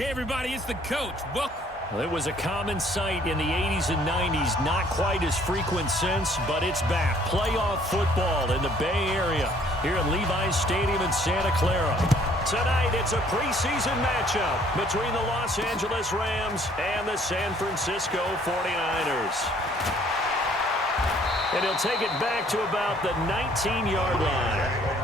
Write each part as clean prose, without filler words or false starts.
Hey, everybody, it's the coach. Well, it was a common sight in the 80s and 90s. Not quite as frequent since, but it's back. Playoff football in the Bay Area here at Levi's Stadium in Santa Clara. Tonight, it's a preseason matchup between the Los Angeles Rams and the San Francisco 49ers. And he'll take it back to about the 19-yard line.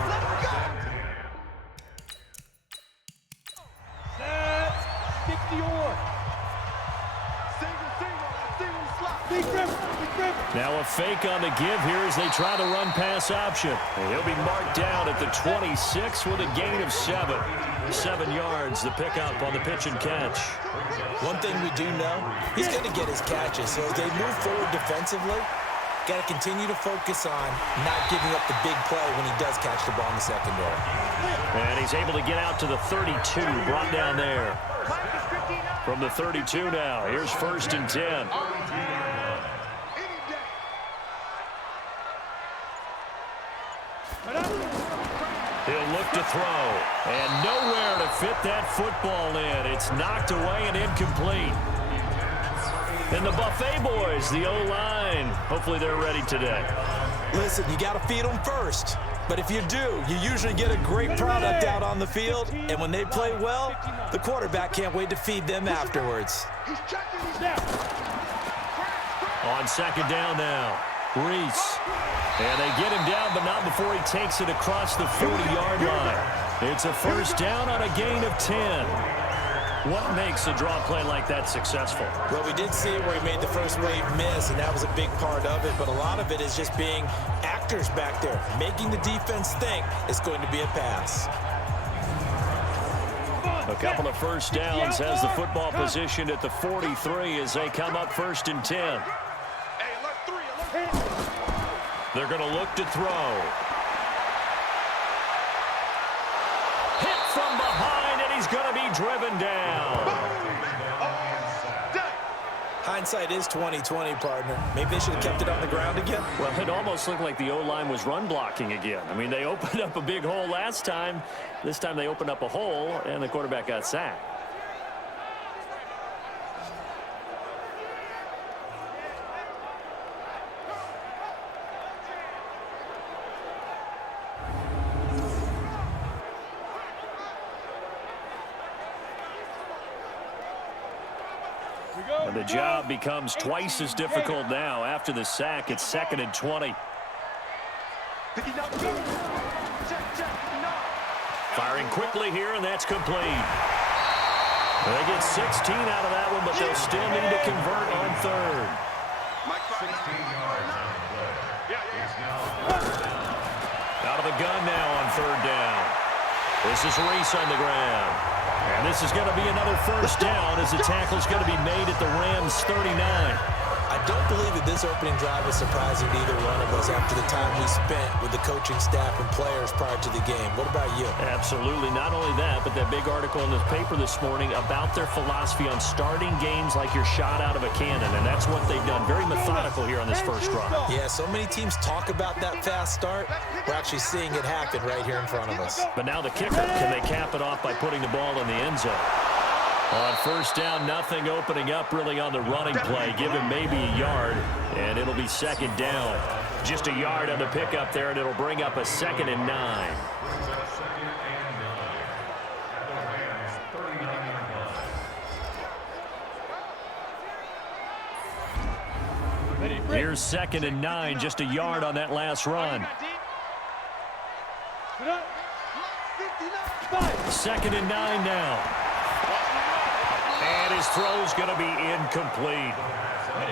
Now a fake on the give here as they try the run-pass option. And he'll be marked down at the 26 with a gain of 7. 7 yards, the pickup on the pitch and catch. One thing we do know, he's going to get his catches. So as they move forward defensively, got to continue to focus on not giving up the big play when he does catch the ball in the secondary. And he's able to get out to the 32, brought down there. From the 32 now, here's 1st and 10. He'll look to throw, and nowhere to fit that football in. It's knocked away and incomplete. And the Buffet boys, the O-line, hopefully they're ready today. Listen, you got to feed them first. But if you do, you usually get a great product out on the field. And when they play well, the quarterback can't wait to feed them afterwards. On 2nd down now, Reese. And they get him down, but not before he takes it across the 40-yard line. It's a 1st down on a gain of 10. What makes a draw play like that successful? Well, we did see it where he made the first wave miss, and that was a big part of it. But a lot of it is just being actors back there, making the defense think it's going to be a pass. A couple of 1st downs has the football positioned at the 43 as they come up 1st and 10. They're going to look to throw. Hit from behind, and he's going to be driven down. Hindsight is 20/20, partner. Maybe they should have kept it on the ground again. Well, it almost looked like the O-line was run blocking again. I mean, they opened up a big hole last time. This time they opened up a hole, and the quarterback got sacked. And the job becomes twice as difficult now. After the sack, it's 2nd and 20. Firing quickly here, and that's complete. They get 16 out of that one, but they'll still need to convert on 3rd. Out of the gun now on 3rd down. This is Reese on the ground. And this is going to be another 1st down as the tackle's going to be made at the Rams' 39. I don't believe that this opening drive is surprising to either one of us after the time we spent with the coaching staff and players prior to the game. What about you? Absolutely. Not only that, but that big article in the paper this morning about their philosophy on starting games like you're shot out of a cannon, and that's what they've done. Very methodical here on this first drive. Yeah, so many teams talk about that fast start. We're actually seeing it happen right here in front of us. But now the kicker, can they cap it off by putting the ball in the end zone? On 1st down, nothing opening up really on the running play. Give him maybe a yard, and it'll be 2nd down. Just a yard on the pickup there, and it'll bring up a 2nd and 9. Here's 2nd and 9, just a yard on that last run. 2nd and 9 now. And his throw's going to be incomplete.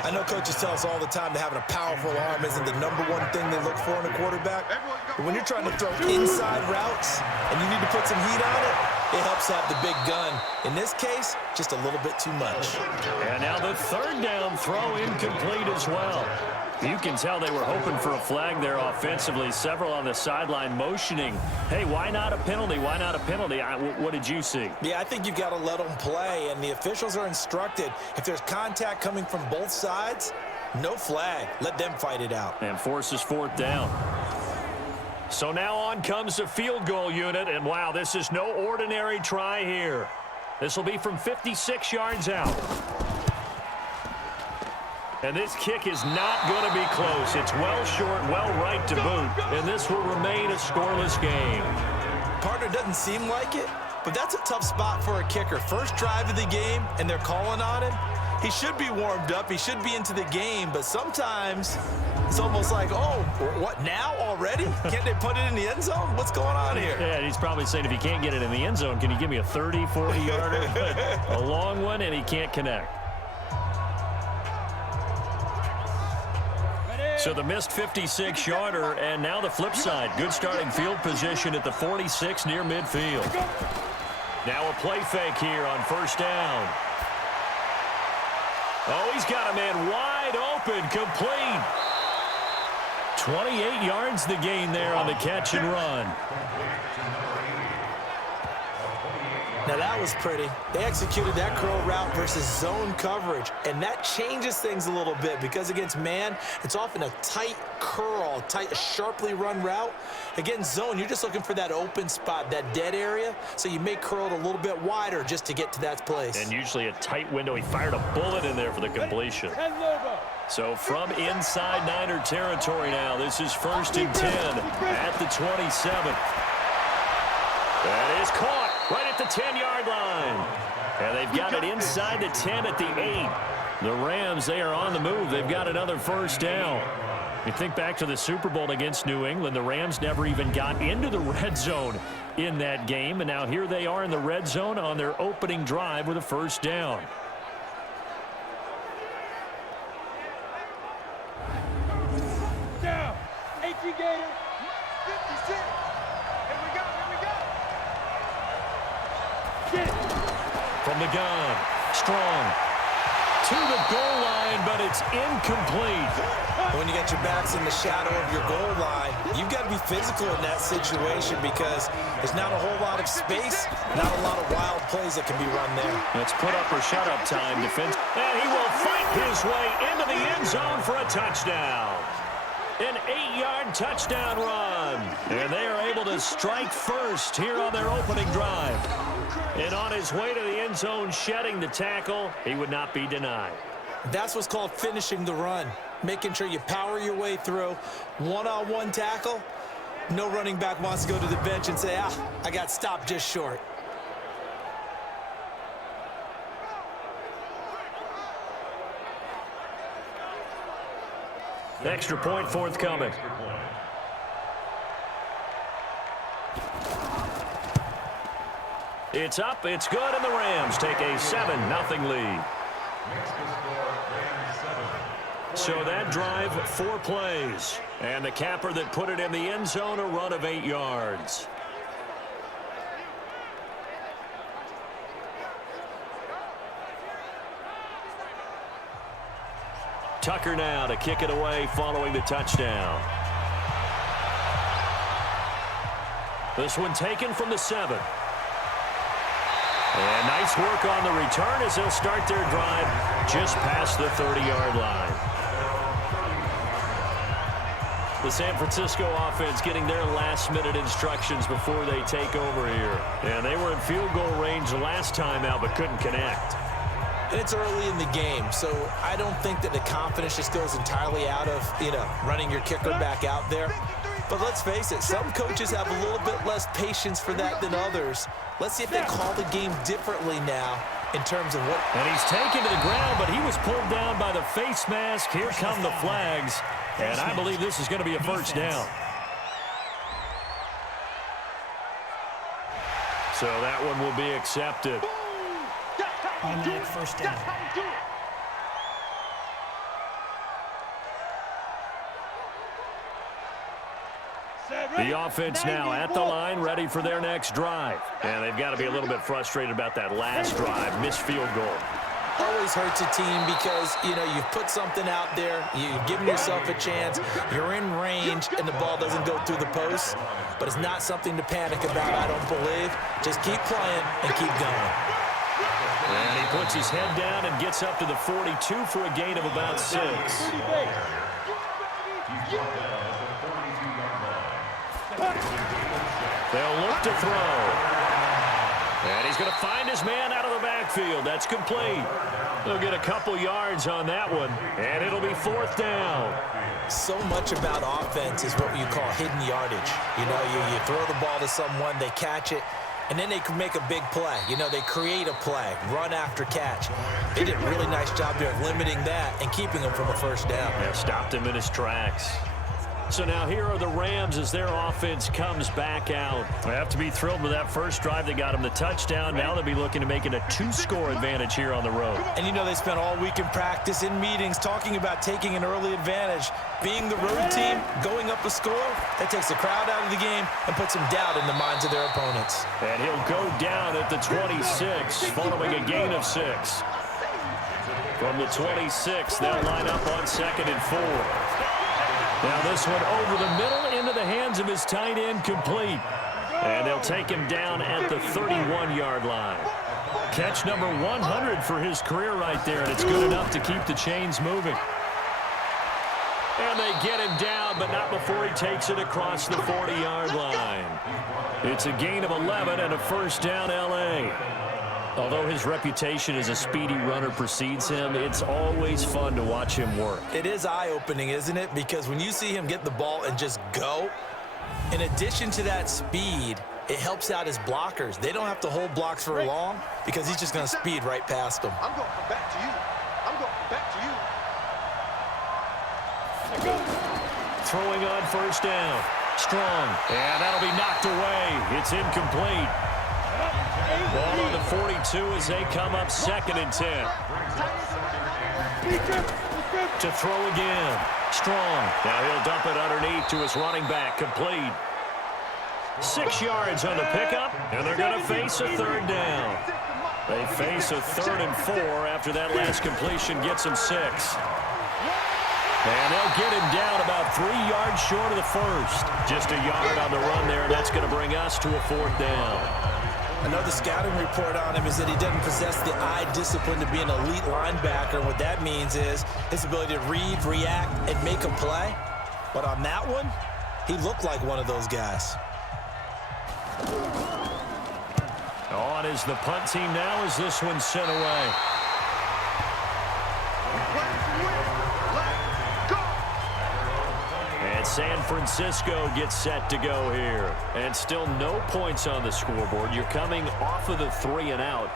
I know coaches tell us all the time that having a powerful arm isn't the #1 thing they look for in a quarterback. But when you're trying to throw inside routes and you need to put some heat on it, it helps have the big gun. In this case, just a little bit too much. And now the 3rd down throw incomplete as well. You can tell they were hoping for a flag there offensively. Several on the sideline motioning, hey, why not a penalty? Why not a penalty? What did you see? Yeah, I think you've got to let them play, and the officials are instructed. If there's contact coming from both sides, no flag. Let them fight it out. And forces 4th down. So now on comes the field goal unit, and wow, this is no ordinary try here. This will be from 56 yards out. And this kick is not going to be close. It's well short, well right to boot. And this will remain a scoreless game. Partner, doesn't seem like it, but that's a tough spot for a kicker. First drive of the game, and they're calling on him. He should be warmed up. He should be into the game, but sometimes it's almost like, oh, what, now already? Can't they put it in the end zone? What's going on here? Yeah, he's probably saying, if you can't get it in the end zone, can you give me a 30, 40-yarder? A long one, and he can't connect. So the missed 56-yarder, and now the flip side. Good starting field position at the 46 near midfield. Now a play fake here on first down. Oh, he's got a man wide open, complete. 28 yards the gain there on the catch and run. Now that was pretty. They executed that curl route versus zone coverage, and that changes things a little bit because against man, it's often a tight curl, tight, sharply run route. Against zone, you're just looking for that open spot, that dead area, so you may curl it a little bit wider just to get to that place. And usually a tight window. He fired a bullet in there for the completion. So from inside Niner territory now, this is 1st and 10 at the 27. That is caught right at the 10-yard line. And they've got it inside the 10 at the 8. The Rams, they are on the move. They've got another first down. You think back to the Super Bowl against New England, the Rams never even got into the red zone in that game. And now here they are in the red zone on their opening drive with a first down. Down. 18 Gator. 56. Here we go. From the gun, Strong to the goal line, but it's incomplete. When you got your backs in the shadow of your goal line, you've got to be physical in that situation because there's not a whole lot of space, not a lot of wild plays that can be run there. Let's put up or shut up time, defense. And he will fight his way into the end zone for a touchdown. An 8-yard touchdown run. And they are able to strike first here on their opening drive. And on his way to the end zone, shedding the tackle, he would not be denied. That's what's called finishing the run. Making sure you power your way through. One-on-one tackle. No running back wants to go to the bench and say, I got stopped just short. Extra point forthcoming. It's up, it's good, and the Rams take a 7-0 lead. So that drive, 4 plays. And the capper that put it in the end zone, a run of 8 yards. Tucker now to kick it away following the touchdown. This one taken from the 7. And nice work on the return as they'll start their drive just past the 30-yard line. The San Francisco offense getting their last-minute instructions before they take over here. And they were in field goal range last time out but couldn't connect. And it's early in the game, so I don't think that the confidence just goes entirely out of, running your kicker back out there. But let's face it, some coaches have a little bit less patience for that than others. Let's see if they call the game differently now in terms of what... And he's taken to the ground, but he was pulled down by the face mask. Here come the flags, and I believe this is going to be a first down. So that one will be accepted. Automatic first down. The offense now at the line, ready for their next drive. And they've got to be a little bit frustrated about that last drive, missed field goal. Always hurts a team because, you've put something out there, you've given yourself a chance, you're in range, and the ball doesn't go through the post. But it's not something to panic about, I don't believe. Just keep playing and keep going. And he puts his head down and gets up to the 42 for a gain of about 6. They'll look to throw. And he's going to find his man out of the backfield. That's complete. He'll get a couple yards on that one, and it'll be 4th down. So much about offense is what you call hidden yardage. You know, you throw the ball to someone, they catch it, and then they can make a big play. You know, they create a play, run after catch. They did a really nice job there of limiting that and keeping him from a first down. Yeah, stopped him in his tracks. So now here are the Rams as their offense comes back out. They have to be thrilled with that first drive. They got them the touchdown. Now they'll be looking to make it a 2-score advantage here on the road. And you know they spent all week in practice, in meetings, talking about taking an early advantage. Being the road team, going up a score, that takes the crowd out of the game and puts some doubt in the minds of their opponents. And he'll go down at the 26, following a gain of 6. From the 26, they'll line up on 2nd and 4. Now this one over the middle into the hands of his tight end, complete. And they'll take him down at the 31-yard line. Catch number 100 for his career right there, and it's good enough to keep the chains moving. And they get him down, but not before he takes it across the 40-yard line. It's a gain of 11 and a first down, L.A. Although his reputation as a speedy runner precedes him, it's always fun to watch him work. It is eye-opening, isn't it? Because when you see him get the ball and just go, in addition to that speed, it helps out his blockers. They don't have to hold blocks for long because he's just going to speed right past them. I'm going back to you. I'm going back to you. Throwing on first down. Strong. And that'll be knocked away. It's incomplete. Ball on the 42 as they come up 2nd and 10. To throw again. Strong. Now he'll dump it underneath to his running back. Complete. 6 yards on the pickup, and they're going to face a 3rd down. They face a 3rd and 4 after that last completion gets them 6. And they'll get him down about 3 yards short of the first. Just a yard on the run there, and that's going to bring us to a 4th down. I know the scouting report on him is that he doesn't possess the eye discipline to be an elite linebacker. And what that means is his ability to read, react, and make a play. But on that one, he looked like one of those guys. On is the punt team now as this one's sent away. And San Francisco gets set to go here. And still no points on the scoreboard. You're coming off of the 3 and out.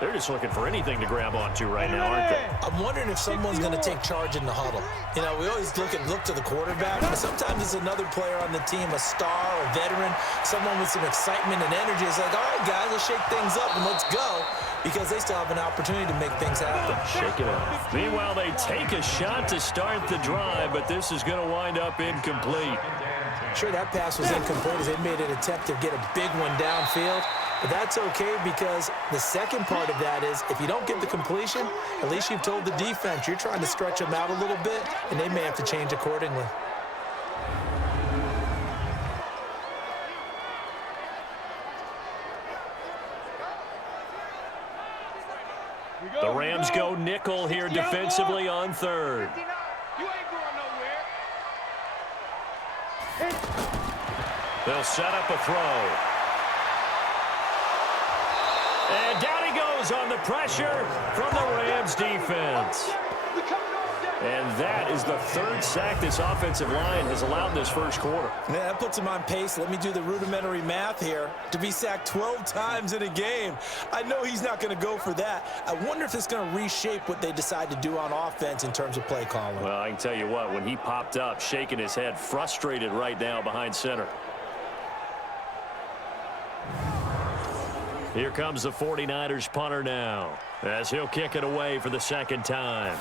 They're just looking for anything to grab onto right now, aren't they? I'm wondering if someone's going to take charge in the huddle. You know, we always look to the quarterback, but sometimes it's another player on the team, a star, a veteran, someone with some excitement and energy. It's like, all right, guys, let's shake things up and let's go, because they still have an opportunity to make things happen. Shake it up. Meanwhile, they take a shot to start the drive, but this is going to wind up incomplete. Sure, that pass was incomplete as they made an attempt to get a big one downfield. But that's okay, because the second part of that is if you don't get the completion, at least you've told the defense you're trying to stretch them out a little bit, and they may have to change accordingly. The Rams go nickel here defensively on 3rd. You ain't going nowhere. They'll set up a throw. And down he goes on the pressure from the Rams defense. And that is the 3rd sack this offensive line has allowed in this first quarter. Yeah, that puts him on pace. Let me do the rudimentary math here. To be sacked 12 times in a game, I know he's not going to go for that. I wonder if it's going to reshape what they decide to do on offense in terms of play calling. Well, I can tell you what, when he popped up, shaking his head, frustrated right now behind center. Here comes the 49ers punter now, as he'll kick it away for the 2nd time.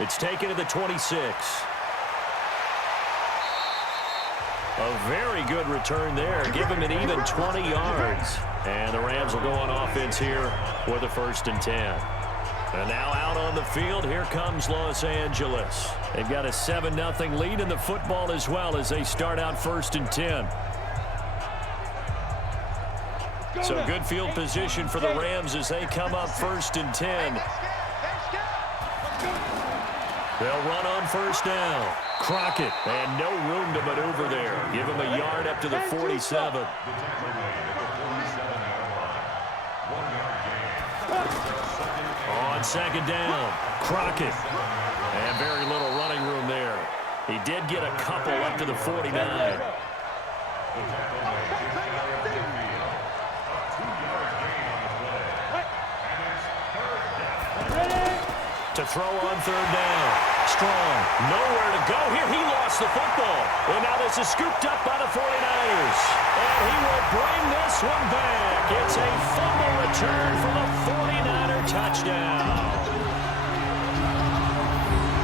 It's taken to the 26. A very good return there. Give him an even 20 yards. And the Rams will go on offense here with a 1st and 10. And now out on the field, here comes Los Angeles. They've got a 7-0 lead in the football as well as they start out 1st and 10. So good field position for the Rams as they come up 1st and 10. They'll run on first down. Crockett, and no room to maneuver there. Give him a yard up to the 47. On second down, Crockett. And very little running room there. He did get a couple up to the 49. To throw on third down. Strong. Nowhere to go here. He lost the football. And now this is scooped up by the 49ers. And he will bring this one back. It's a fumble return for the 49er touchdown.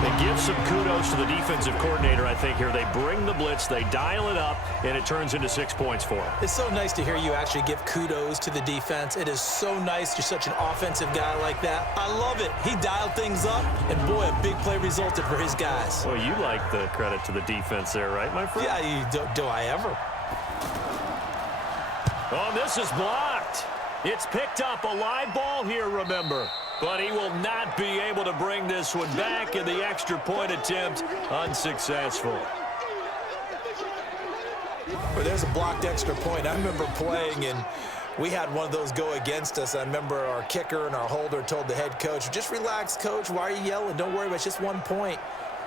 It gives some kudos to the defensive coordinator, I think, here. They bring the blitz, they dial it up, and it turns into 6 points for him. It's so nice to hear you actually give kudos to the defense. It is so nice. You're such an offensive guy like that. I love it. He dialed things up, and boy, a big play resulted for his guys. Well, you like the credit to the defense there, right, my friend? Yeah, do I ever? Oh, this is blocked. It's picked up. A live ball here, remember. But he will not be able to bring this one back, in the extra point attempt unsuccessful. Well, there's a blocked extra point. I remember playing, and we had one of those go against us. I remember our kicker and our holder told the head coach, just relax, coach. Why are you yelling? Don't worry about it. It's just 1 point.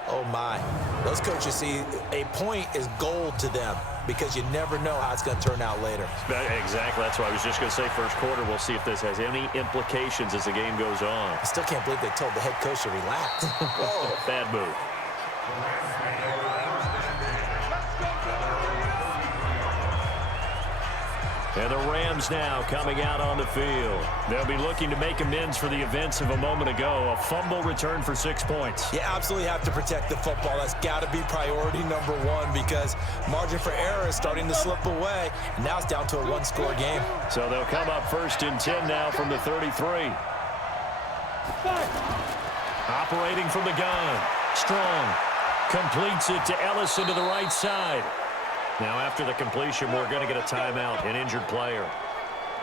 Oh, my. Those coaches see a point is gold to them because you never know how it's going to turn out later. Exactly. That's what I was just going to say. First quarter, we'll see if this has any implications as the game goes on. I still can't believe they told the head coach to relax. Whoa. Bad move. And the Rams now coming out on the field. They'll be looking to make amends for the events of a moment ago. A fumble return for 6 points. You absolutely have to protect the football. That's got to be priority number one because margin for error is starting to slip away. And now it's down to a one-score game. So they'll come up 1st and 10 now from the 33. Operating from the gun. Strong. Completes it to Ellison to the right side. Now, after the completion, we're going to get a timeout, an injured player.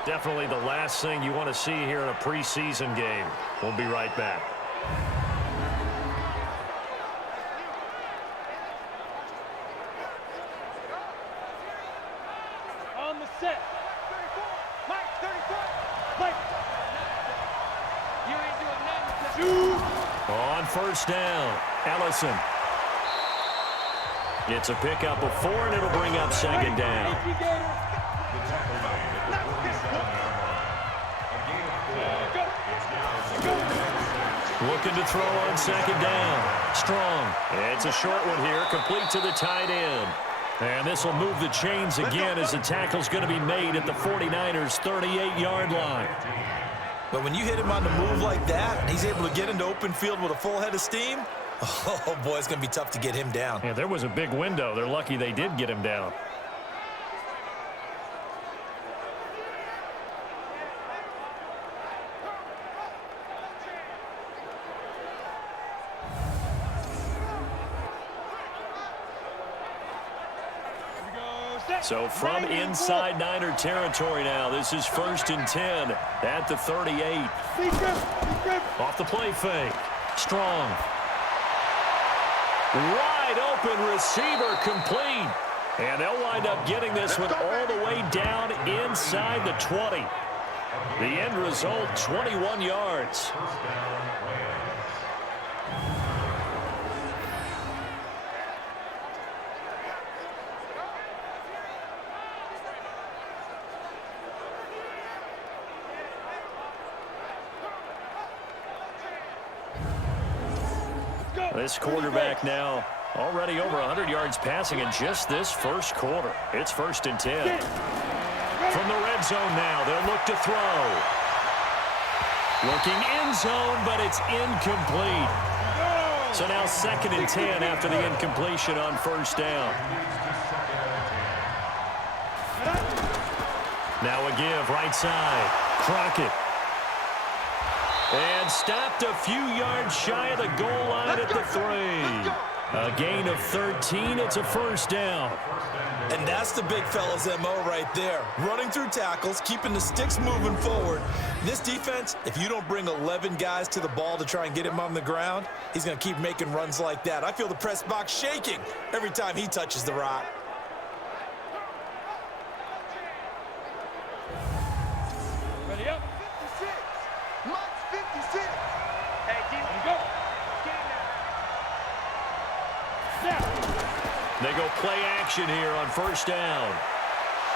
Definitely the last thing you want to see here in a preseason game. We'll be right back. On the set. Mike, 34. Mike. You ain't doing nothing. On first down, Ellison. It's a pickup of 4, and it'll bring up second down. Looking to throw on second down. Strong. It's a short one here, complete to the tight end. And this will move the chains again as the tackle's going to be made at the 49ers' 38-yard line. But when you hit him on the move like that, and he's able to get into open field with a full head of steam, oh, boy, it's going to be tough to get him down. Yeah, there was a big window. They're lucky they did get him down. So from inside Niner territory now, this is 1st and 10 at the 38. Off the play fake. Strong. Wide open receiver complete. And they'll wind up getting this one all the way down inside the 20. The end result, 21 yards. This quarterback now already over 100 yards passing in just this first quarter. It's 1st and 10. From the red zone now, they'll look to throw. Looking end zone, but it's incomplete. So now 2nd and 10 after the incompletion on first down. Now a give, right side. Crockett. And stopped a few yards shy of the goal line at the 3. A gain of 13. It's a first down. And that's the big fella's MO right there. Running through tackles, keeping the sticks moving forward. This defense, if you don't bring 11 guys to the ball to try and get him on the ground, he's going to keep making runs like that. I feel the press box shaking every time he touches the rock. Ready up. 56. Mike's 56. Hey, keep it. Go. They go play action here on first down.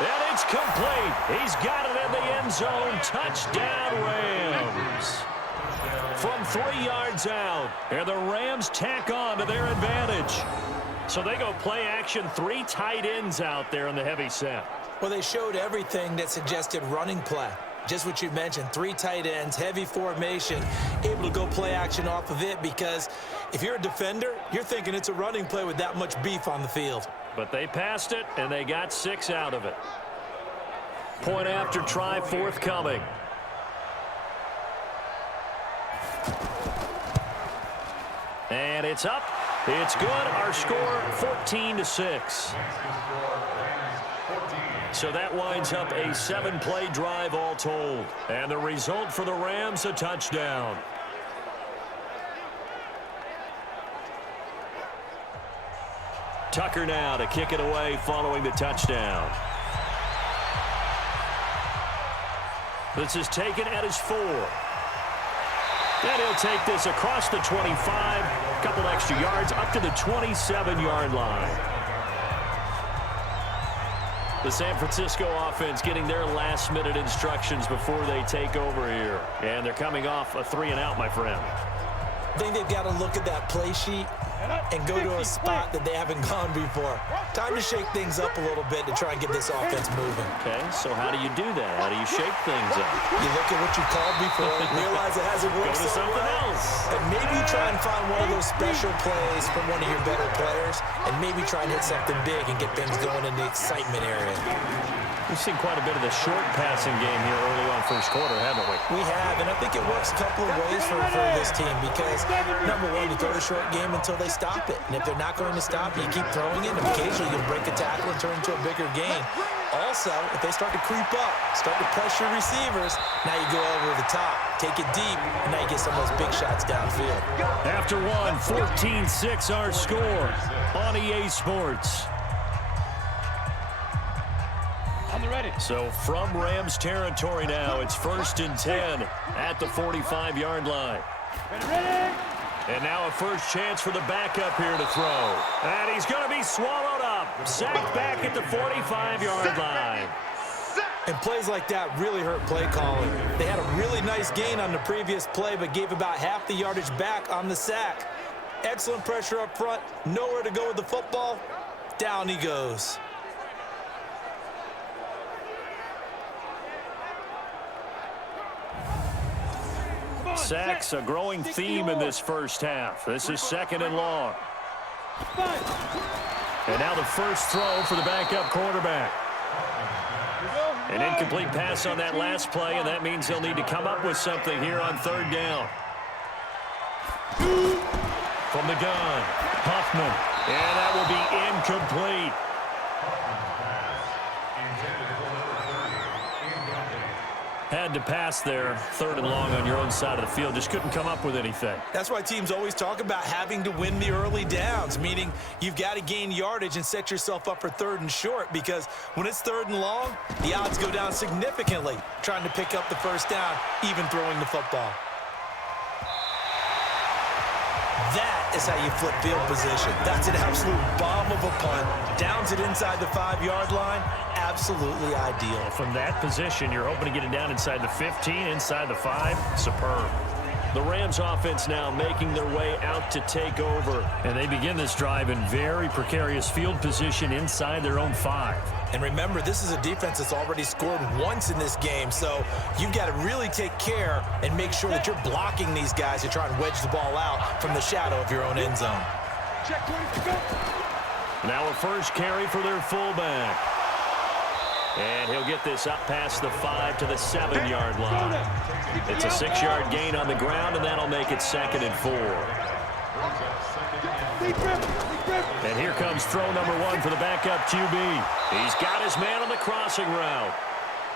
And it's complete. He's got it in the end zone. Touchdown, Rams. From 3 yards out. And the Rams tack on to their advantage. So they go play action. 3 tight ends out there in the heavy set. Well, they showed everything that suggested running play. Just what you mentioned, 3 tight ends, heavy formation, able to go play action off of it because if you're a defender, you're thinking it's a running play with that much beef on the field. But they passed it, and they got 6 out of it. Point after try forthcoming. And it's up. It's good. Our score, 14-6. So that winds up a 7-play drive all told. And the result for the Rams, a touchdown. Tucker now to kick it away following the touchdown. This is taken at his 4. And he'll take this across the 25, a couple extra yards, up to the 27-yard line. The San Francisco offense getting their last-minute instructions before they take over here. And they're coming off a 3-and-out, my friend. I think they've got to look at that play sheet and go to a spot that they haven't gone before. Time to shake things up a little bit to try and get this offense moving. Okay, so how do you do that? How do you shake things up? You look at what you called before, realize it hasn't worked Go to something else. And maybe try and find one of those special plays from one of your better players, and maybe try and hit something big and get things going in the excitement area. We've seen quite a bit of the short passing game here early on first quarter, haven't we? We have, and I think it works a couple of ways for this team because, number one, you throw the short game until they stop it. And if they're not going to stop it, you keep throwing it, and occasionally you'll break a tackle and turn into a bigger gain. Also, if they start to creep up, start to pressure receivers, now you go over the top, take it deep, and now you get some of those big shots downfield. After one, 14-6 our score on EA Sports. So from Rams territory now, it's 1st and 10 at the 45-yard line. And now a first chance for the backup here to throw. And he's going to be swallowed up. Sacked back at the 45-yard line. And plays like that really hurt play calling. They had a really nice gain on the previous play, but gave about half the yardage back on the sack. Excellent pressure up front. Nowhere to go with the football. Down he goes. Sacks, a growing theme in this first half. This is 2nd and long. And now the first throw for the backup quarterback. An incomplete pass on that last play, and that means they'll need to come up with something here on 3rd down. From the gun, Huffman. And that will be incomplete. Had to pass there, 3rd and long on your own side of the field. Just couldn't come up with anything. That's why teams always talk about having to win the early downs, meaning you've got to gain yardage and set yourself up for 3rd and short, because when it's 3rd and long, the odds go down significantly trying to pick up the first down, even throwing the football. That is how you flip field position. That's an absolute bomb of a punt. Downs it inside the 5-yard line. Absolutely ideal. From that position, you're hoping to get it down inside the 15, inside the 5. Superb. The Rams offense now making their way out to take over. And they begin this drive in very precarious field position inside their own 5. And remember, this is a defense that's already scored once in this game, so you've got to really take care and make sure that you're blocking these guys who try and wedge the ball out from the shadow of your own end zone. Now a first carry for their fullback. And he'll get this up past the 5 to the 7-yard line. It's a 6-yard gain on the ground, and that'll make it 2nd and 4. And here comes throw number 1 for the backup QB. He's got his man on the crossing route.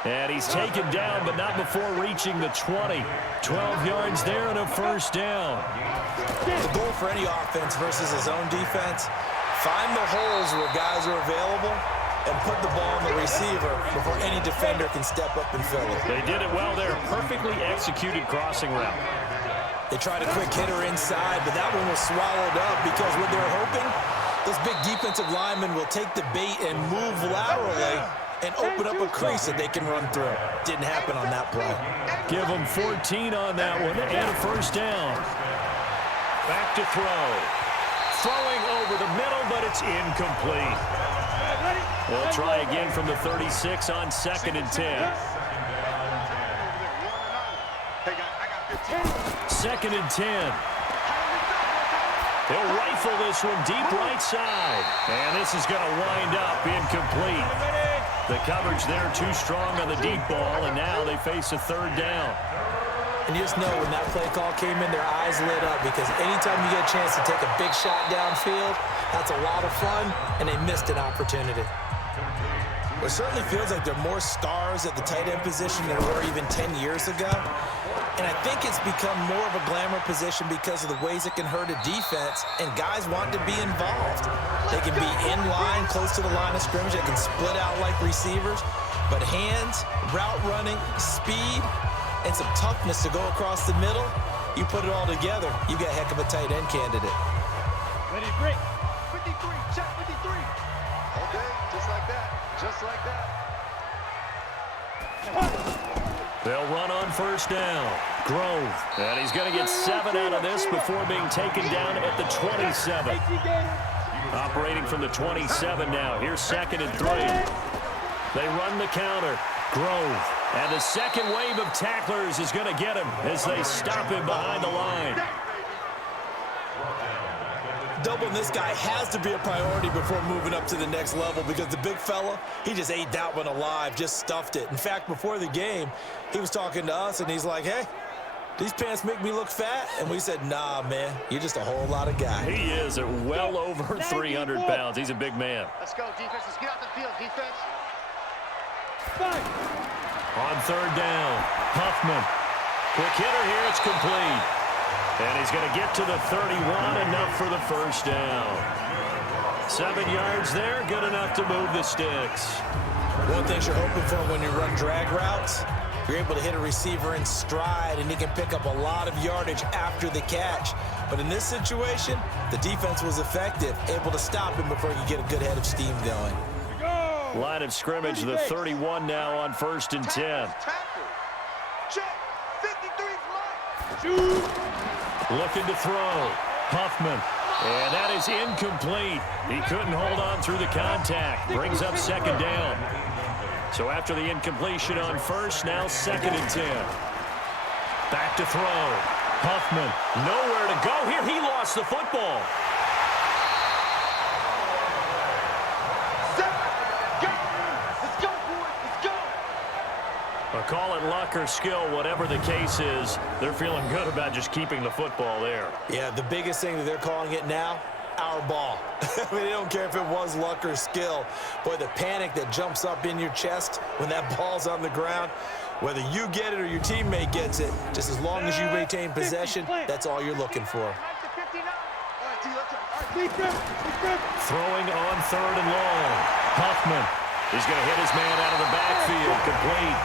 And he's taken down, but not before reaching the 20. 12 yards there and a first down. The goal for any offense versus his own defense, find the holes where guys are available and put the ball on the receiver before any defender can step up and fill it. They did it well there. Perfectly executed crossing route. They tried a quick hitter inside, but that one was swallowed up because what they're hoping, this big defensive lineman will take the bait and move laterally and open up a crease that they can run through. Didn't happen on that play. Give them 14 on that one and a first down. Back to throw. Throwing over the middle, but it's incomplete. They'll try again from the 36 on 2nd and 10. 2nd and 10. He'll rifle this one deep right side. And this is going to wind up incomplete. The coverage there too strong on the deep ball, and now they face a 3rd down. And you just know when that play call came in, their eyes lit up because anytime you get a chance to take a big shot downfield, that's a lot of fun, and they missed an opportunity. It certainly feels like there are more stars at the tight end position than there were even 10 years ago. And I think it's become more of a glamour position because of the ways it can hurt a defense, and guys want to be involved. They can be in line, close to the line of scrimmage. They can split out like receivers. But hands, route running, speed, and some toughness to go across the middle, you put it all together, you got a heck of a tight end candidate. Ready, break. 53, check 53. Okay, just like that. Just like that. They'll run on first down. Grove. And he's going to get 7 out of this before being taken down at the 27. Operating from the 27 now. Here's 2nd and 3. They run the counter. Grove. And the second wave of tacklers is going to get him as they stop him behind the line. Doubling this guy has to be a priority before moving up to the next level because the big fella, he just ate that one alive, just stuffed it. In fact, before the game, he was talking to us, and he's like, hey, these pants make me look fat? And we said, nah, man, you're just a whole lot of guy. He is at well over 300 pounds. He's a big man. Let's go, defense. Let's get out the field, defense. On 3rd down, Huffman. Quick hitter here, it's complete. And he's going to get to the 31, enough for the first down. 7 yards there, good enough to move the sticks. One thing you're hoping for when you run drag routes, you're able to hit a receiver in stride, and he can pick up a lot of yardage after the catch. But in this situation, the defense was effective, able to stop him before he could get a good head of steam going. Line of scrimmage, the 31 now on 1st and 10. Check. 53's line. Looking to throw. Huffman. And that is incomplete. He couldn't hold on through the contact. Brings up 2nd down. So after the incompletion on 1st, now 2nd and 10. Back to throw. Huffman. Nowhere to go here. He lost the football. Call it luck or skill, whatever the case is, they're feeling good about just keeping the football there. Yeah, the biggest thing that they're calling it now, our ball. I mean, they don't care if it was luck or skill. Boy, the panic that jumps up in your chest when that ball's on the ground, whether you get it or your teammate gets it, just as long as you retain possession, that's all you're looking for. Throwing on 3rd and long. Huffman. He's going to hit his man out of the backfield, complete.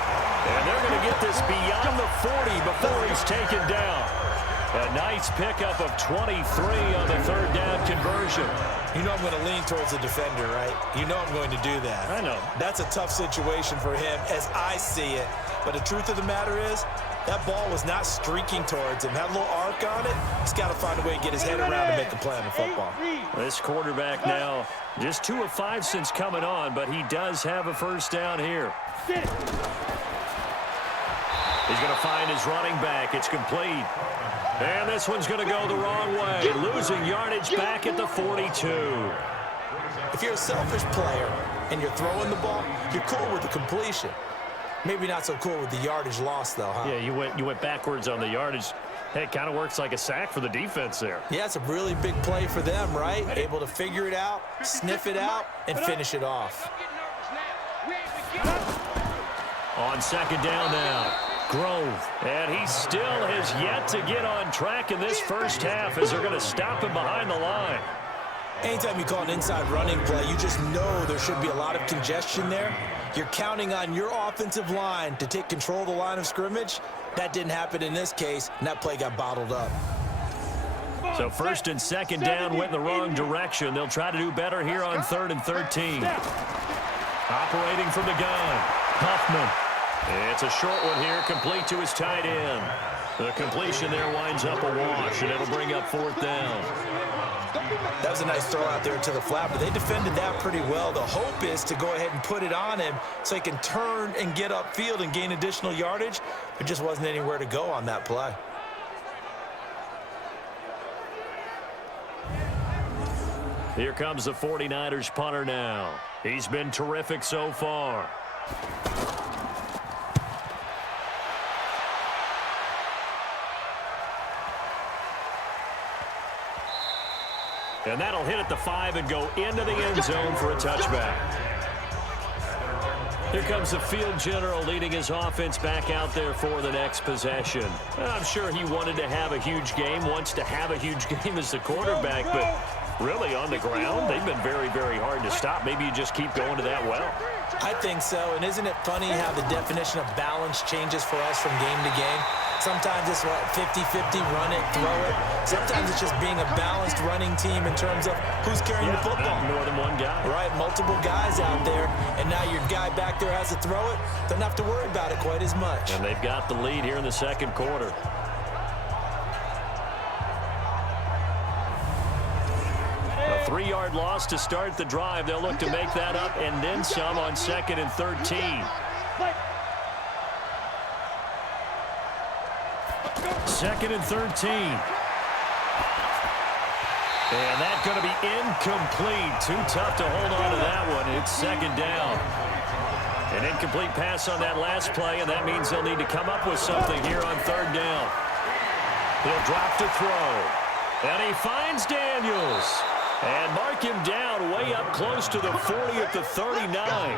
And they're going to get this beyond the 40 before he's taken down. A nice pickup of 23 on the 3rd down conversion. You know I'm going to lean towards the defender, right? You know I'm going to do that. I know. That's a tough situation for him as I see it. But the truth of the matter is, that ball was not streaking towards him. Had a little arc on it. He's got to find a way to get his head around and make a play on the football. This quarterback now just 2 of 5 since coming on, but he does have a first down here. He's going to find his running back. It's complete. And this one's going to go the wrong way. Losing yardage back at the 42. If you're a selfish player and you're throwing the ball, you're cool with the completion. Maybe not so cool with the yardage loss, though, huh? Yeah, you went backwards on the yardage. Hey, it kind of works like a sack for the defense there. Yeah, it's a really big play for them, right? Able to figure it out, sniff it out, and finish it off. On second down now, Grove. And he still has yet to get on track in this first half as they're going to stop him behind the line. Anytime you call an inside running play, you just know there should be a lot of congestion there. You're counting on your offensive line to take control of the line of scrimmage. That didn't happen in this case, and that play got bottled up. So first and second down went in the wrong direction. They'll try to do better here on 3rd and 13. Operating from the gun, Huffman. It's a short one here, complete to his tight end. The completion there winds up a wash, and it'll bring up 4th down. That was a nice throw out there to the flat, but they defended that pretty well. The hope is to go ahead and put it on him so he can turn and get upfield and gain additional yardage. There just wasn't anywhere to go on that play. Here comes the 49ers punter now. He's been terrific so far. And that'll hit at the 5 and go into the end zone for a touchback. Here comes the field general leading his offense back out there for the next possession. I'm sure he wanted to have a huge game, wants to have a huge game as the quarterback, but really on the ground, they've been very, very hard to stop. Maybe you just keep going to that well. I think so, and isn't it funny how the definition of balance changes for us from game to game? Sometimes it's what, 50-50, run it, throw it. Sometimes it's just being a balanced running team in terms of who's carrying the football. More than one guy. Right, multiple guys out there, and now your guy back there has to throw it. Doesn't have to worry about it quite as much. And they've got the lead here in the second quarter. A 3-yard loss to start the drive. They'll look to make that up and then some on 2nd and 13. 2nd and 13. And that's going to be incomplete. Too tough to hold on to that one. It's 2nd down. An incomplete pass on that last play, and that means they'll need to come up with something here on 3rd down. He'll drop to throw. And he finds Daniels. And mark him down way up close to the 40 at the 39.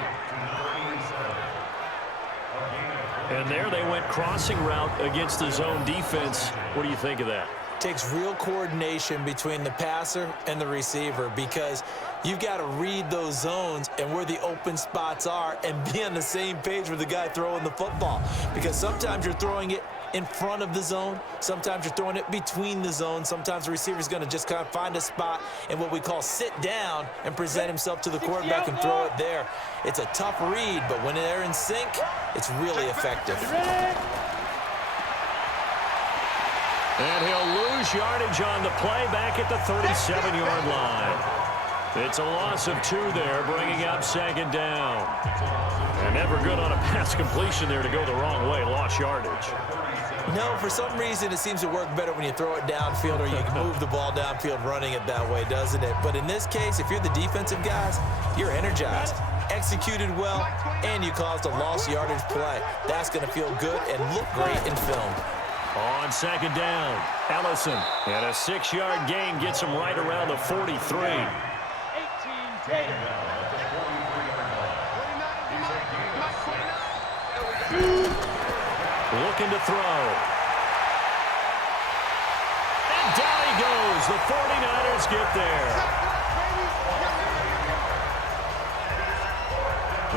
And there they went crossing route against the zone defense. What do you think of that? Takes real coordination between the passer and the receiver because you've got to read those zones and where the open spots are and be on the same page with the guy throwing the football. Because sometimes you're throwing it in front of the zone. Sometimes you're throwing it between the zones. Sometimes the receiver's going to just kind of find a spot and what we call sit down and present himself to the quarterback and throw it there. It's a tough read, but when they're in sync, it's really effective. And he'll lose yardage on the play back at the 37-yard line. It's a loss of 2 there, bringing up 2nd down. And never good on a pass completion there to go the wrong way. Lost yardage. No, for some reason it seems to work better when you throw it downfield or you can move the ball downfield running it that way, doesn't it? But in this case, if you're the defensive guys, you're energized, executed well, and you caused a lost yardage play. That's going to feel good and look great in film. On 2nd down, Ellison. And a 6-yard gain gets him right around the 43. 18 Looking to throw. And down he goes. The 49ers get there.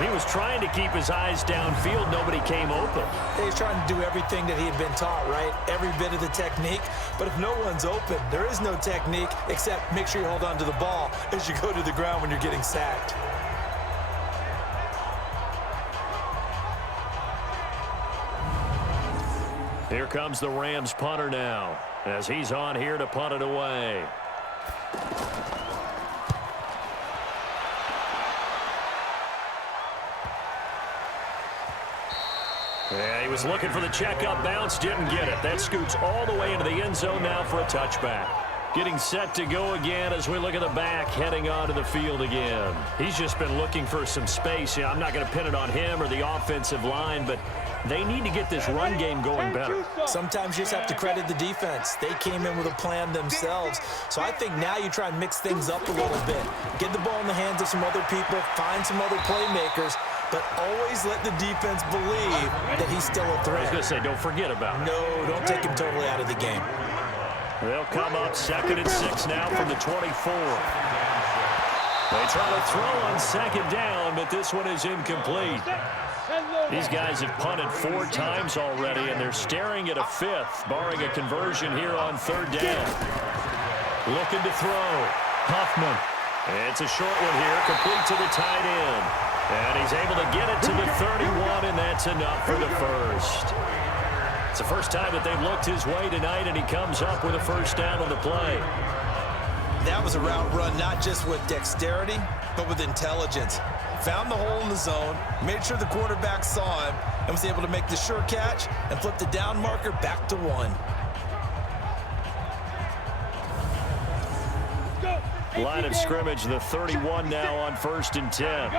He was trying to keep his eyes downfield. Nobody came open. He's trying to do everything that he had been taught, right? Every bit of the technique. But if no one's open, there is no technique except make sure you hold on to the ball as you go to the ground when you're getting sacked. Here comes the Rams punter now as he's on here to punt it away. Yeah, he was looking for the checkup bounce, didn't get it. That scoots all the way into the end zone now for a touchback. Getting set to go again as we look at the back, heading onto the field again. He's just been looking for some space. I'm not going to pin it on him or the offensive line, but They need to get this run game going better. Sometimes you just have to credit the defense. They came in with a plan themselves. So I think now you try and mix things up a little bit. Get the ball in the hands of some other people, find some other playmakers, but always let the defense believe that he's still a threat. I was going to say, don't forget about it. No, don't take him totally out of the game. They'll come up 2nd and 6 now from the 24. They try to throw on 2nd down, but this one is incomplete. These guys have punted 4 times already, and they're staring at a 5th, barring a conversion here on 3rd down. Looking to throw. Huffman. It's a short one here, complete to the tight end. And he's able to get it to the 31, and that's enough for the first. It's the first time that they've looked his way tonight, and he comes up with a first down on the play. That was a route run not just with dexterity, but with intelligence. Found the hole in the zone, made sure the quarterback saw him, and was able to make the sure catch and flip the down marker back to 1. Line of scrimmage, the 31 now on 1st and 10.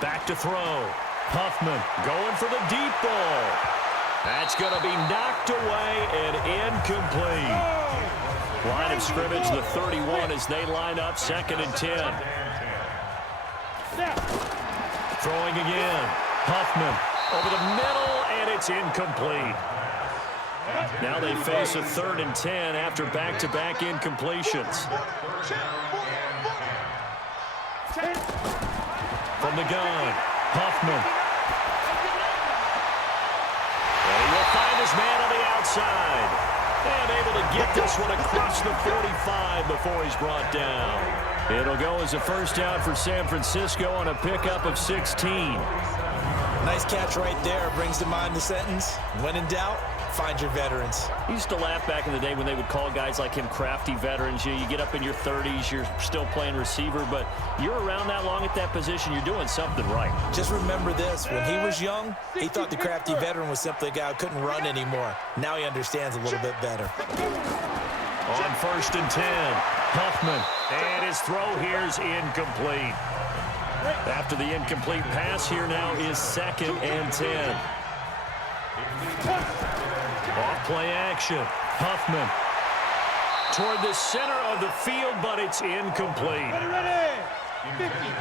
Back to throw. Huffman going for the deep ball. That's going to be knocked away and incomplete. Line of scrimmage, the 31 as they line up 2nd and 10. Throwing again. Huffman over the middle, and it's incomplete. Now they face a 3rd and 10 after back-to-back incompletions. From the gun, Huffman. And he will find his man on the outside. And able to get this one across the 45 before he's brought down. It'll go as a first down for San Francisco on a pickup of 16. Nice catch right there. Brings to mind the sentence, when in doubt, find your veterans. I used to laugh back in the day when they would call guys like him crafty veterans. You get up in your 30s, you're still playing receiver, but you're around that long at that position, you're doing something right. Just remember this, when he was young, he thought the crafty veteran was simply a guy who couldn't run anymore. Now he understands a little bit better. On 1st and 10, Huffman, and his throw here is incomplete. After the incomplete pass, here now is 2nd and 10. Off play action. Huffman toward the center of the field, but it's incomplete.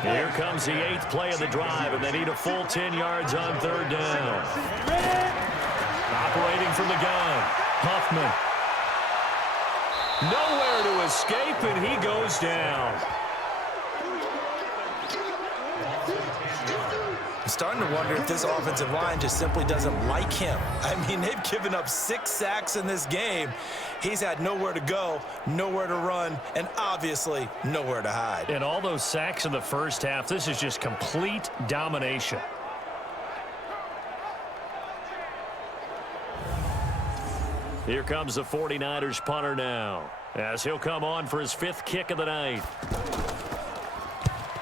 Here comes the 8th play of the drive, and they need a full 10 yards on 3rd down. Operating from the gun, Huffman. Nowhere to escape, and he goes down. I'm starting to wonder if this offensive line just simply doesn't like him. I mean, they've given up 6 sacks in this game. He's had nowhere to go, nowhere to run, and obviously nowhere to hide. And all those sacks in the first half, this is just complete domination. Here comes the 49ers punter now, as he'll come on for his 5th kick of the night.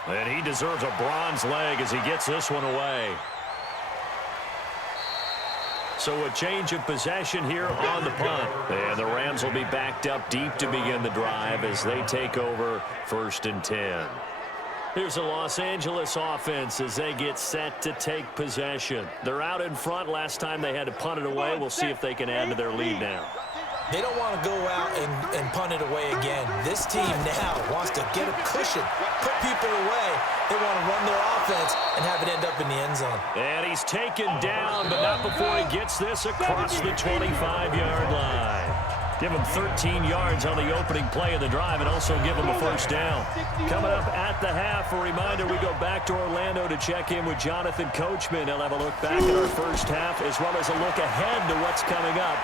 And he deserves a bronze leg as he gets this one away. So a change of possession here on the punt. And the Rams will be backed up deep to begin the drive as they take over 1st and 10. Here's the Los Angeles offense as they get set to take possession. They're out in front. Last time they had to punt it away. We'll see if they can add to their lead now. They don't want to go out and punt it away again. This team now wants to get a cushion, put people away. They want to run their offense and have it end up in the end zone. And he's taken down, but not before he gets this across the 25-yard line. Give him 13 yards on the opening play of the drive and also give him a first down. Coming up at the half, a reminder, we go back to Orlando to check in with Jonathan Coachman. He'll have a look back at our first half as well as a look ahead to what's coming up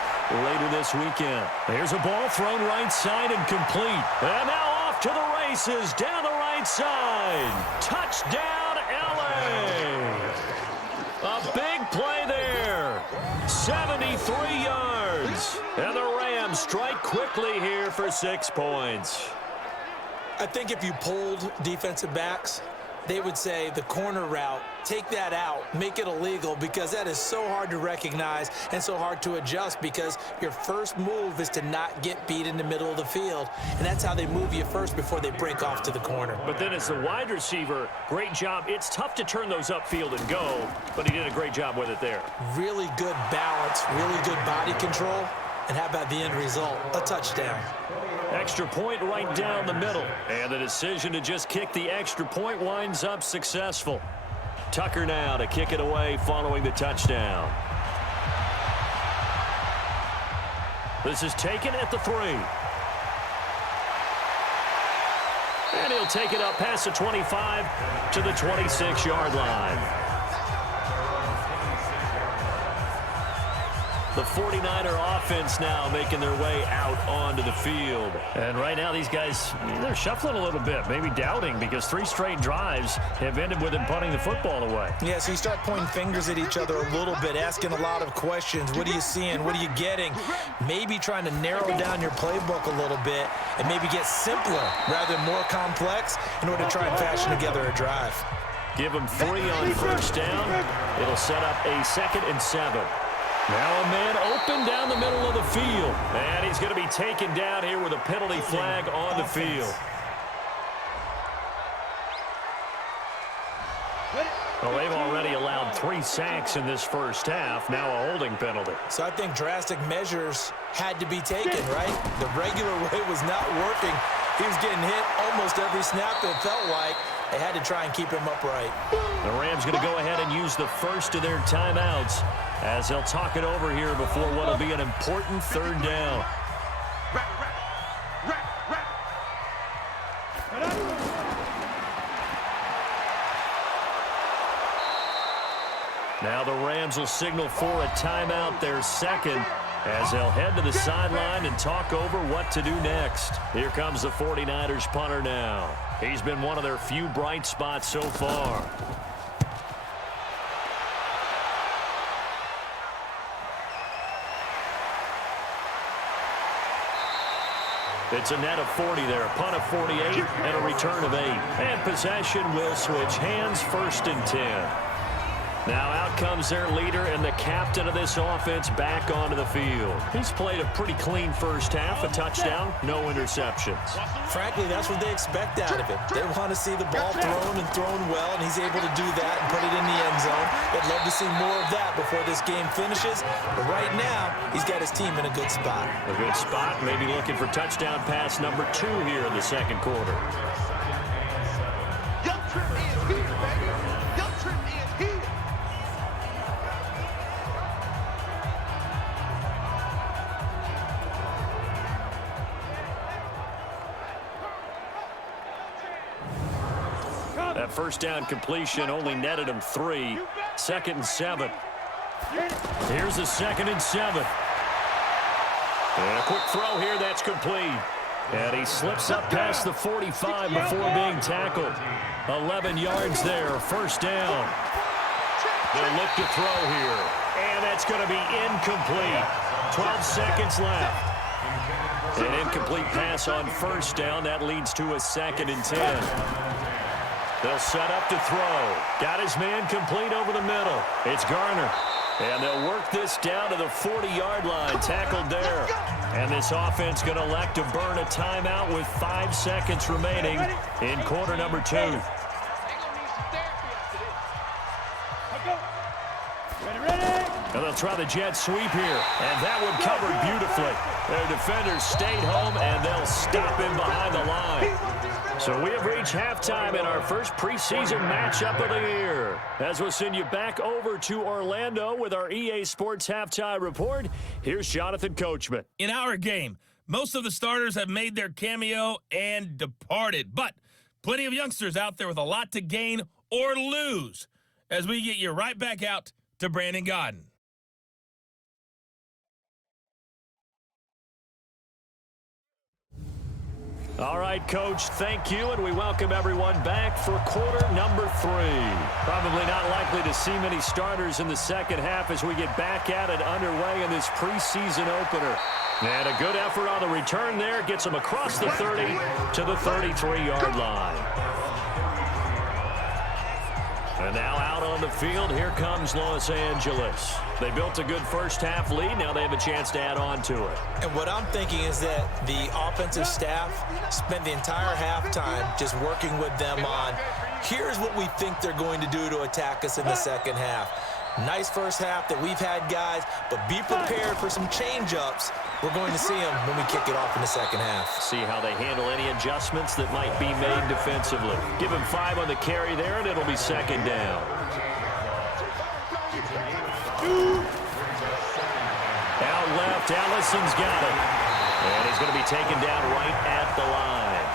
later this weekend. Here's a ball thrown right side and complete. And now off to the races down the right side. Touchdown, L.A. A big play there. 73 yards. And the Rams strike quickly here for 6 points. I think if you polled defensive backs, they would say the corner route, take that out, make it illegal, because that is so hard to recognize and so hard to adjust, because your first move is to not get beat in the middle of the field, and that's how they move you first before they break off to the corner. But then as the wide receiver, great job. It's tough to turn those upfield and go, but he did a great job with it there. Really good balance, really good body control, and how about the end result? A touchdown. Extra point right down the middle. And the decision to just kick the extra point winds up successful. Tucker now to kick it away following the touchdown. This is taken at the 3. And he'll take it up past the 25 to the 26-yard line. The 49er offense now making their way out onto the field. And right now these guys, they're shuffling a little bit, maybe doubting, because 3 straight drives have ended with them punting the football away. Yeah, so you start pointing fingers at each other a little bit, asking a lot of questions. What are you seeing? What are you getting? Maybe trying to narrow down your playbook a little bit and maybe get simpler rather than more complex in order to try and fashion together a drive. Give them 3 on first down. It'll set up a 2nd and 7. Now a man open down the middle of the field. And he's going to be taken down here with a penalty flag on the field. Well, they've already allowed 3 sacks in this first half. Now a holding penalty. So I think drastic measures had to be taken, right? The regular way was not working. He was getting hit almost every snap, it felt like. They had to try and keep him upright. The Rams going to go ahead and use the first of their timeouts as they'll talk it over here before what will be an important 3rd down. Now the Rams will signal for a timeout, their 2nd, as they'll head to the sideline and talk over what to do next. Here comes the 49ers punter now. He's been one of their few bright spots so far. It's a net of 40 there, a punt of 48, and a return of 8. And possession will switch hands, 1st and 10. Now out comes their leader and the captain of this offense back onto the field. He's played a pretty clean first half, a touchdown, no interceptions. Frankly, that's what they expect out of him. They want to see the ball thrown and thrown well, and he's able to do that and put it in the end zone. They'd love to see more of that before this game finishes. But right now, he's got his team in a good spot. A good spot, maybe looking for touchdown pass number 2 here in the 2nd quarter. That first down completion only netted him 3. 2nd and 7. Here's a 2nd and 7. And a quick throw here, that's complete. And he slips up past the 45 before being tackled. 11 yards there, 1st down. They'll look to throw here. And that's going to be incomplete. 12 seconds left. An incomplete pass on 1st down. That leads to a 2nd and 10. They'll set up to throw. Got his man complete over the middle. It's Garner. And they'll work this down to the 40-yard line. Tackled there. And this offense going to elect to burn a timeout with 5 seconds remaining in quarter number 2. And they'll try the jet sweep here. And that one covered beautifully. Their defenders stayed home, and they'll stop him behind the line. So we have reached halftime in our first preseason matchup of the year. As we'll send you back over to Orlando with our EA Sports Halftime Report, here's Jonathan Coachman. In our game, most of the starters have made their cameo and departed, but plenty of youngsters out there with a lot to gain or lose as we get you right back out to Brandon Godden. All right, Coach, thank you, and we welcome everyone back for quarter number 3. Probably not likely to see many starters in the 2nd half as we get back at it underway in this preseason opener. And a good effort on the return there gets them across the 30 to the 33-yard line. And now out on the field, here comes Los Angeles. They built a good first-half lead. Now they have a chance to add on to it. And what I'm thinking is that the offensive staff spent the entire halftime just working with them on, here's what we think they're going to do to attack us in the second half. Nice first half that we've had, guys, but be prepared for some change-ups. We're going to see them when we kick it off in the second half. See how they handle any adjustments that might be made defensively. Give him 5 on the carry there, and it'll be second down. Out left, Allison's got it. And he's going to be taken down right at the line.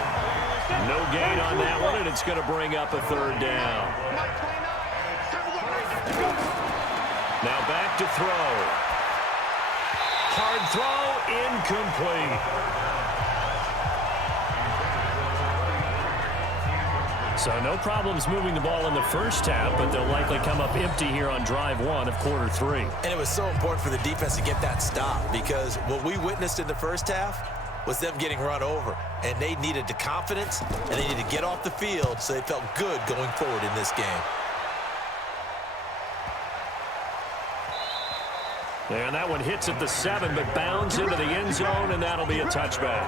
No gain on that one, and it's going to bring up a third down. Now back to throw. Hard throw, incomplete. So no problems moving the ball in the first half, but they'll likely come up empty here on drive 1 of quarter 3. And it was so important for the defense to get that stop, because what we witnessed in the first half was them getting run over. And they needed the confidence, and they needed to get off the field so they felt good going forward in this game. And that one hits at the 7, but bounds into the end zone, and that'll be a touchback.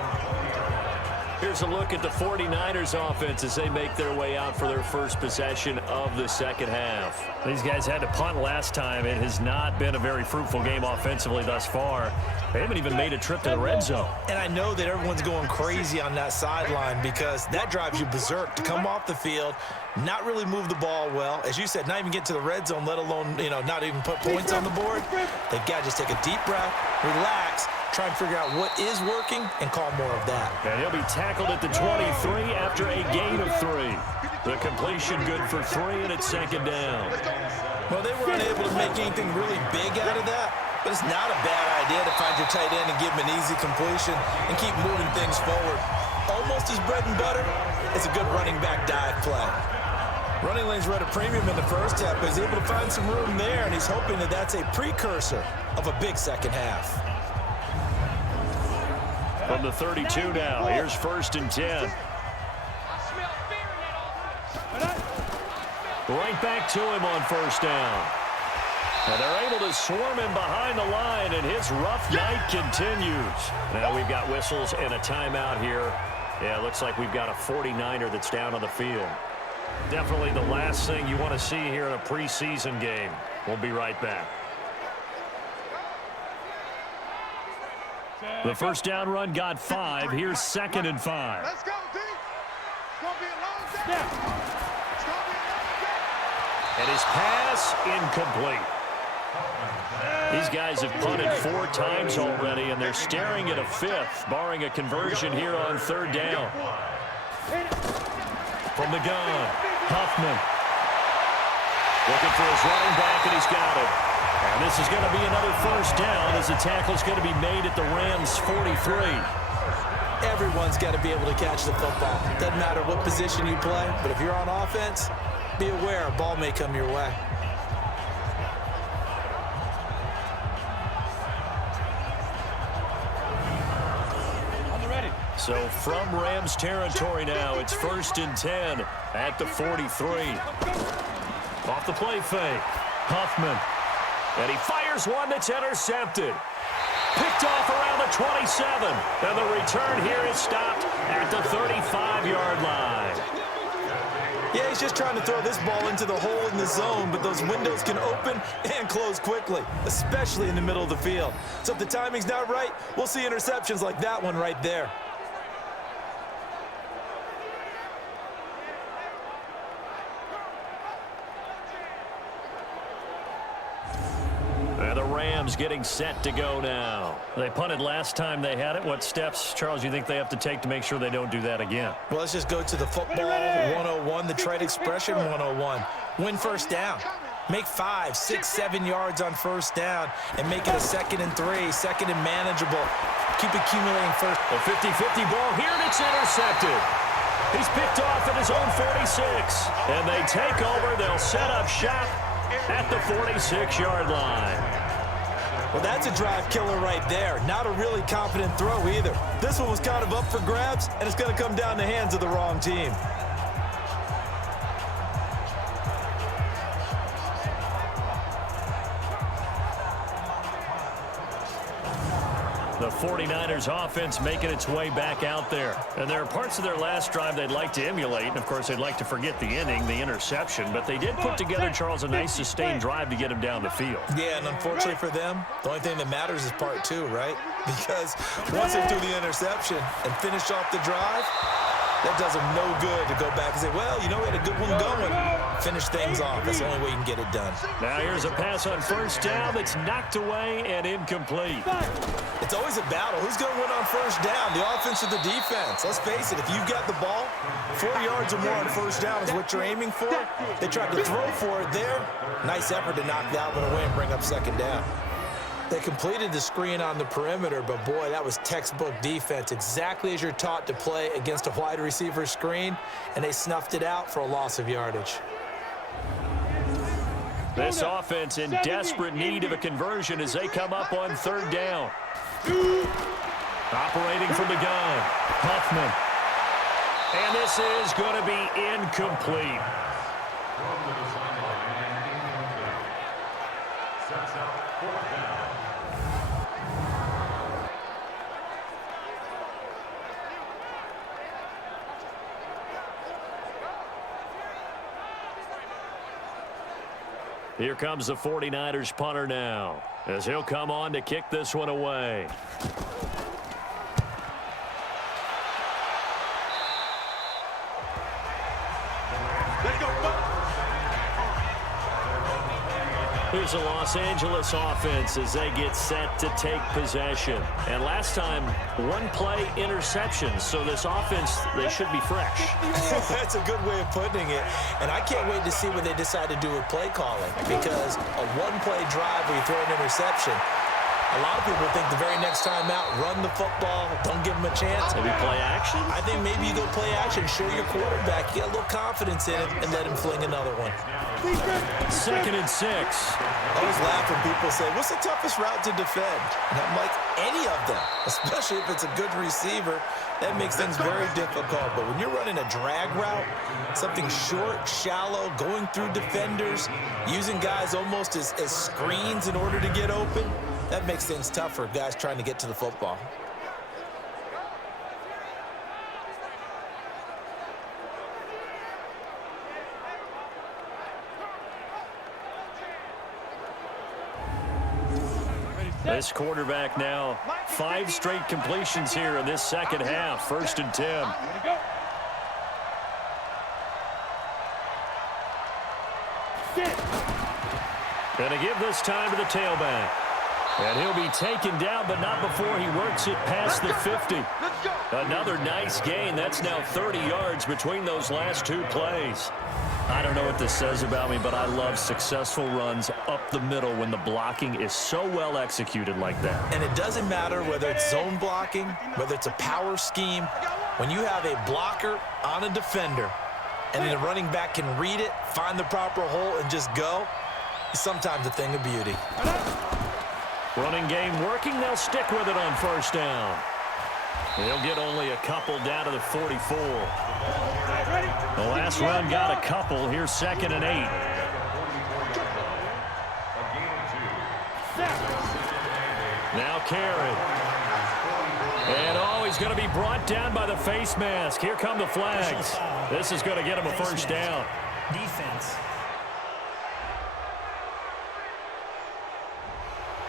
Here's a look at the 49ers offense as they make their way out for their first possession of the second half. These guys had to punt last time. It has not been a very fruitful game offensively thus far. They haven't even made a trip to the red zone. And I know that everyone's going crazy on that sideline because that drives you berserk to come off the field, not really move the ball well. As you said, not even get to the red zone, let alone, not even put points on the board. They've got to just take a deep breath, relax, try and figure out what is working and call more of that. And he'll be tackled at the 23 after a gain of 3. The completion good for 3, and it's second down. Well, they were unable to make anything really big out of that, but it's not a bad idea to find your tight end and give him an easy completion and keep moving things forward. Almost his bread and butter is a good running back dive play. Running lanes were at a premium in the first half, but he's able to find some room there, and he's hoping that that's a precursor of a big second half. From the 32 now, here's 1st and 10. Right back to him on 1st down. And they're able to swarm him behind the line, and his rough night continues. Now we've got whistles and a timeout here. Yeah, it looks like we've got a 49er that's down on the field. Definitely the last thing you want to see here in a preseason game. We'll be right back. The first down run got 5. Here's 2nd and 5. Let's go, D. It's going to be a long day. It's going to be a long day. And his pass incomplete. These guys have punted 4 times already, and they're staring at a 5th, barring a conversion here on 3rd down. From the gun, Huffman. Looking for his running back, and he's got it. And this is going to be another 1st down as the tackle is going to be made at the Rams' 43. Everyone's got to be able to catch the football. Doesn't matter what position you play, but if you're on offense, be aware a ball may come your way. So from Rams territory now, it's 1st and 10 at the 43. Off the play fake, Huffman. And he fires one that's intercepted. Picked off around the 27. And the return here is stopped at the 35-yard line. Yeah, he's just trying to throw this ball into the hole in the zone, but those windows can open and close quickly, especially in the middle of the field. So if the timing's not right, we'll see interceptions like that one right there. And the Rams getting set to go now. They punted last time they had it. What steps, Charles, you think they have to take to make sure they don't do that again? Well, let's just go to the football 101, the trade expression 101. Win 1st down. Make 5, 6, 7 yards on 1st down and make it a 2nd and 3, 2nd and manageable. Keep accumulating first. A 50-50 ball here, and it's intercepted. He's picked off at his own 46. And they take over. They'll set up shop at the 46-yard line. Well, that's a drive killer right there. Not a really confident throw either. This one was kind of up for grabs, and it's going to come down the hands of the wrong team. 49ers offense making its way back out there. And there are parts of their last drive they'd like to emulate. And, of course, they'd like to forget the inning, the interception. But they did put together, Charles, a nice sustained drive to get him down the field. Yeah, and unfortunately for them, the only thing that matters is part two, right? Because once they do the interception and finish off the drive, that does them no good to go back and say, well, you know, we had a good one going. Finish things off. That's the only way you can get it done. Now here's a pass on first down that's knocked away and incomplete. It's always a battle. Who's going to win on first down, the offense or the defense? Let's face it, if you've got the ball, 4 yards or more on first down is what you're aiming for. They tried to throw for it there. Nice effort to knock that one away and bring up second down. They completed the screen on the perimeter, but, boy, that was textbook defense, exactly as you're taught to play against a wide receiver screen, and they snuffed it out for a loss of yardage. This offense in desperate need of a conversion as they come up on third down. Operating from the gun, Huffman. And this is going to be incomplete. Here comes the 49ers punter now, as he'll come on to kick this one away. Here's the Los Angeles offense as they get set to take possession. And last time, one-play interception, so this offense, they should be fresh. That's a good way of putting it. And I can't wait to see what they decide to do with play calling, because a one-play drive where you throw an interception, a lot of people think the very next time out, run the football, don't give them a chance. Maybe play action? I think maybe you go play action, show your quarterback, you get a little confidence in it, and let him fling another one. 2nd and 6. I always laugh when people say, what's the toughest route to defend? And I'm like, any of them, especially if it's a good receiver. That makes things very difficult. But when you're running a drag route, something short, shallow, going through defenders, using guys almost as screens in order to get open, that makes things tough for guys trying to get to the football. This quarterback now, 5 straight completions here in this second half. 1st and 10. Going to give this time to the tailback. And he'll be taken down, but not before he works it past the 50. Another nice gain. That's now 30 yards between those last 2 plays. I don't know what this says about me, but I love successful runs up the middle when the blocking is so well executed like that. And it doesn't matter whether it's zone blocking, whether it's a power scheme. When you have a blocker on a defender and then the running back can read it, find the proper hole, and just go, it's sometimes a thing of beauty. Running game working. They'll stick with it on first down. They'll get only a couple down to the 44. The last run got a couple. Here's 2nd and 8. Now carry. And he's going to be brought down by the face mask. Here come the flags. This is going to get him a first down. Defense.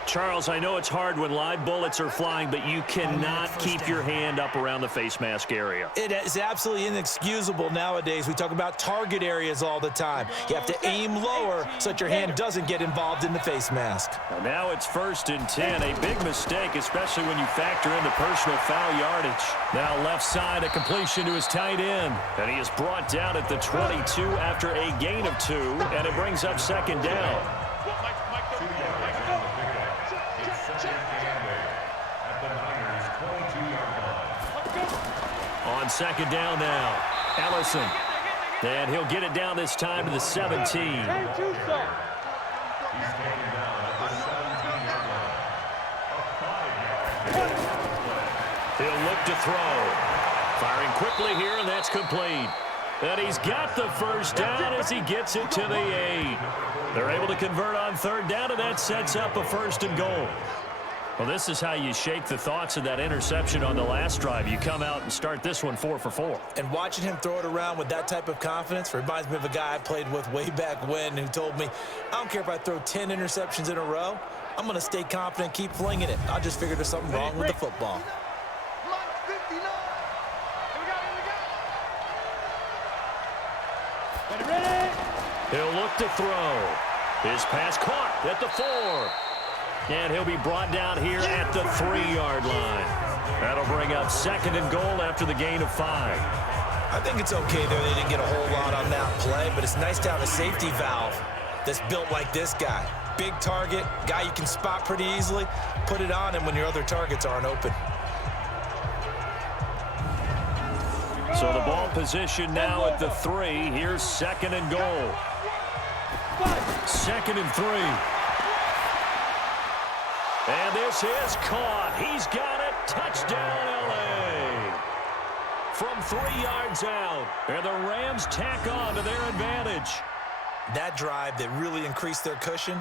Charles, I know it's hard when live bullets are flying, but you cannot keep your hand up around the face mask area. It is absolutely inexcusable nowadays. We talk about target areas all the time. You have to aim lower so that your hand doesn't get involved in the face mask. And now it's 1st and 10. A big mistake, especially when you factor in the personal foul yardage. Now left side, a completion to his tight end. And he is brought down at the 22 after a gain of 2, and it brings up 2nd down. On 2nd down now, Ellison. And he'll get it down this time to the 17. He'll look to throw. Firing quickly here, and that's complete. And he's got the first down as he gets it to the 8. They're able to convert on 3rd down, and that sets up a 1st and goal. Well, this is how you shake the thoughts of that interception on the last drive. You come out and start this one 4 for 4. And watching him throw it around with that type of confidence reminds me of a guy I played with way back when who told me, I don't care if I throw 10 interceptions in a row, I'm going to stay confident, keep flinging it. I just figured there's something wrong with the football. He'll look to throw. His pass caught at the 4. And he'll be brought down here at the 3-yard line. That'll bring up 2nd and goal after the gain of 5. I think it's okay there. They didn't get a whole lot on that play, but it's nice to have a safety valve that's built like this guy. Big target, guy you can spot pretty easily. Put it on him when your other targets aren't open. So the ball position now at the 3. Here's 2nd and goal. 2nd and 3. And this is caught. He's got it. Touchdown, L.A. From 3 yards out. And the Rams tack on to their advantage. That drive that really increased their cushion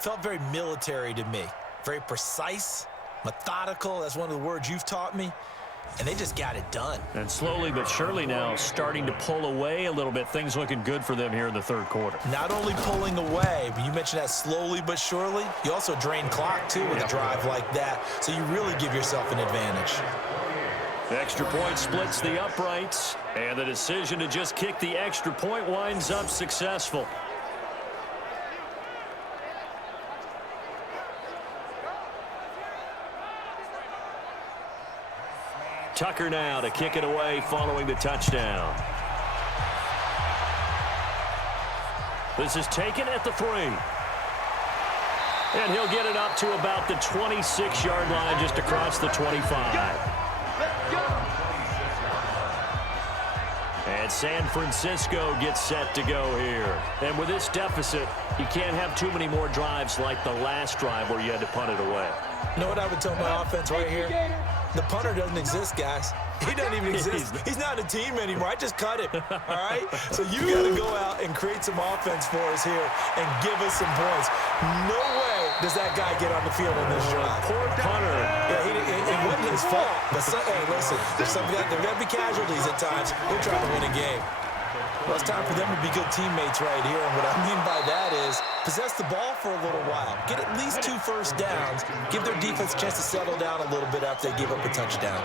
felt very military to me. Very precise, methodical. That's one of the words you've taught me. And they just got it done. And slowly but surely now starting to pull away a little bit. Things looking good for them here in the 3rd quarter. Not only pulling away, but you mentioned that slowly but surely. You also drain clock, too, with a drive like that. So you really give yourself an advantage. The extra point splits the uprights. And the decision to just kick the extra point winds up successful. Tucker now to kick it away following the touchdown. This is taken at the 3. And he'll get it up to about the 26-yard line just across the 25. And San Francisco gets set to go here. And with this deficit, you can't have too many more drives like the last drive where you had to punt it away. You know what I would tell my offense right here? The punter doesn't exist, guys. He doesn't even exist. He's not a team anymore. I just cut him, all right? So you got to go out and create some offense for us here and give us some points. No way does that guy get on the field on this drive. Poor punter. Yeah, it wasn't his fault. But, hey, listen, there's got to be casualties at times. We're trying to win a game. Well, it's time for them to be good teammates right here. And what I mean by that is possess the ball for a little while. Get at least 2 first downs. Give their defense a chance to settle down a little bit after they give up a touchdown.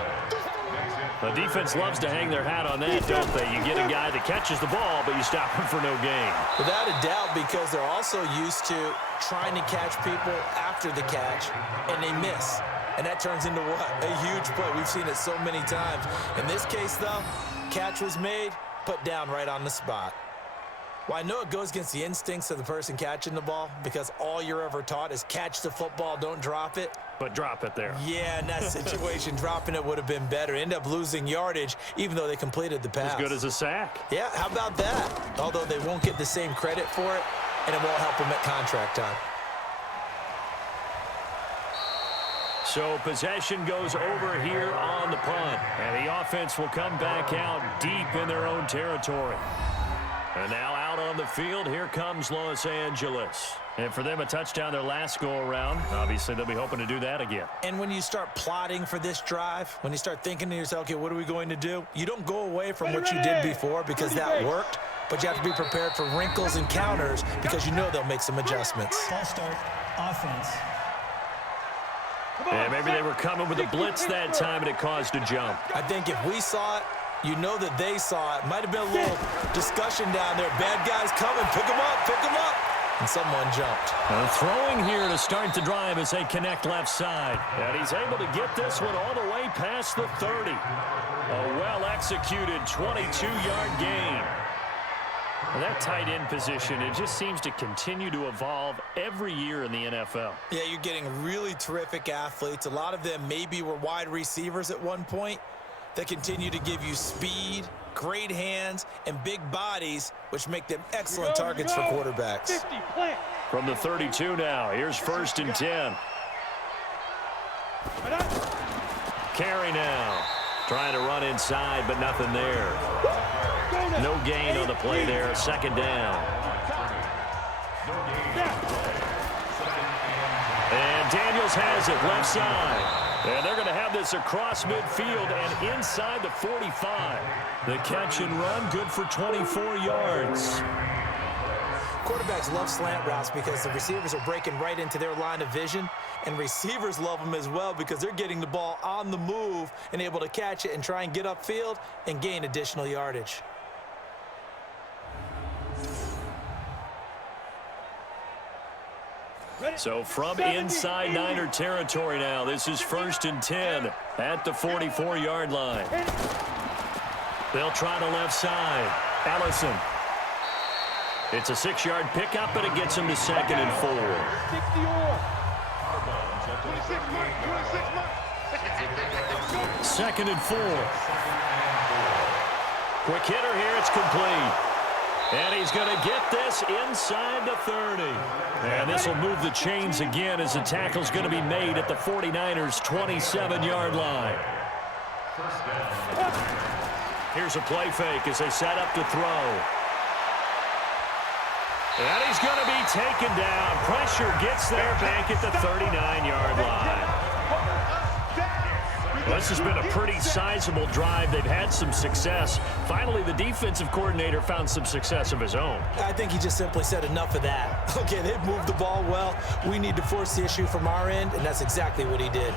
The defense loves to hang their hat on that, don't they? You get a guy that catches the ball, but you stop him for no gain. Without a doubt, because they're also used to trying to catch people after the catch, and they miss. And that turns into what? A huge play. We've seen it so many times. In this case, though, catch was made, put down right on the spot. Well, I know it goes against the instincts of the person catching the ball because all you're ever taught is catch the football, don't drop it. But drop it there. Yeah, in that situation, dropping it would have been better. End up losing yardage, even though they completed the pass. As good as a sack. Yeah, how about that? Although they won't get the same credit for it, and it won't help them at contract time. So possession goes over here on the punt. And the offense will come back out deep in their own territory. And now out on the field, here comes Los Angeles. And for them, a touchdown their last go-around. Obviously, they'll be hoping to do that again. And when you start plotting for this drive, when you start thinking to yourself, okay, what are we going to do? You don't go away from what you did before because that worked, but you have to be prepared for wrinkles and counters because you know they'll make some adjustments. Ball start, offense. Yeah, maybe they were coming with a blitz that time, and it caused a jump. I think if we saw it, you know that they saw it. Might have been a little discussion down there. Bad guys coming. Pick them up. Pick them up. And someone jumped. Throwing here to start the drive as they connect left side. And he's able to get this one all the way past the 30. A well-executed 22-yard gain. And that tight end position, it just seems to continue to evolve every year in the NFL. Yeah, you're getting really terrific athletes. A lot of them maybe were wide receivers at one point that continue to give you speed, great hands, and big bodies, which make them excellent targets for quarterbacks. From the 32 now, here's 1st and 10. Carry now. Trying to run inside, but nothing there. No gain on the play there. 2nd down. And Daniel Eagles has it, left side. And they're going to have this across midfield and inside the 45. The catch and run, good for 24 yards. Quarterbacks love slant routes because the receivers are breaking right into their line of vision, and receivers love them as well because they're getting the ball on the move and able to catch it and try and get upfield and gain additional yardage. So from inside Niner territory now, this is 1st and 10 at the 44-yard line. They'll try the left side. Allison. It's a 6-yard pickup, and it gets him to 2nd and 4. 2nd and 4. Quick hitter here. It's complete. And he's going to get this inside the 30. And this will move the chains again as the tackle's going to be made at the 49ers' 27-yard line. Here's a play fake as they set up to throw. And he's going to be taken down. Pressure gets there back at the 39-yard line. Well, this has been a pretty sizable drive. They've had some success. Finally, the defensive coordinator found some success of his own. I think he just simply said enough of that. Okay, they've moved the ball well. We need to force the issue from our end, and that's exactly what he did.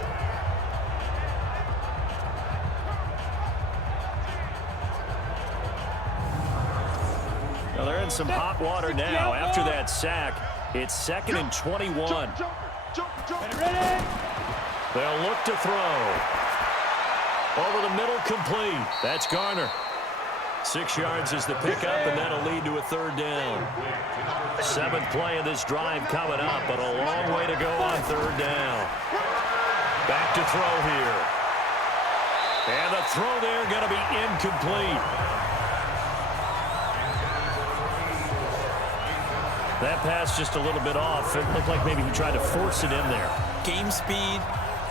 Well, they're in some hot water now. After that sack, it's 2nd and 21. They'll look to throw. Over the middle, complete. That's Garner. 6 yards is the pickup, and that'll lead to a 3rd down. 7th play of this drive coming up, but a long way to go on 3rd down. Back to throw here. And the throw there going to be incomplete. That pass just a little bit off. It looked like maybe he tried to force it in there. Game speed,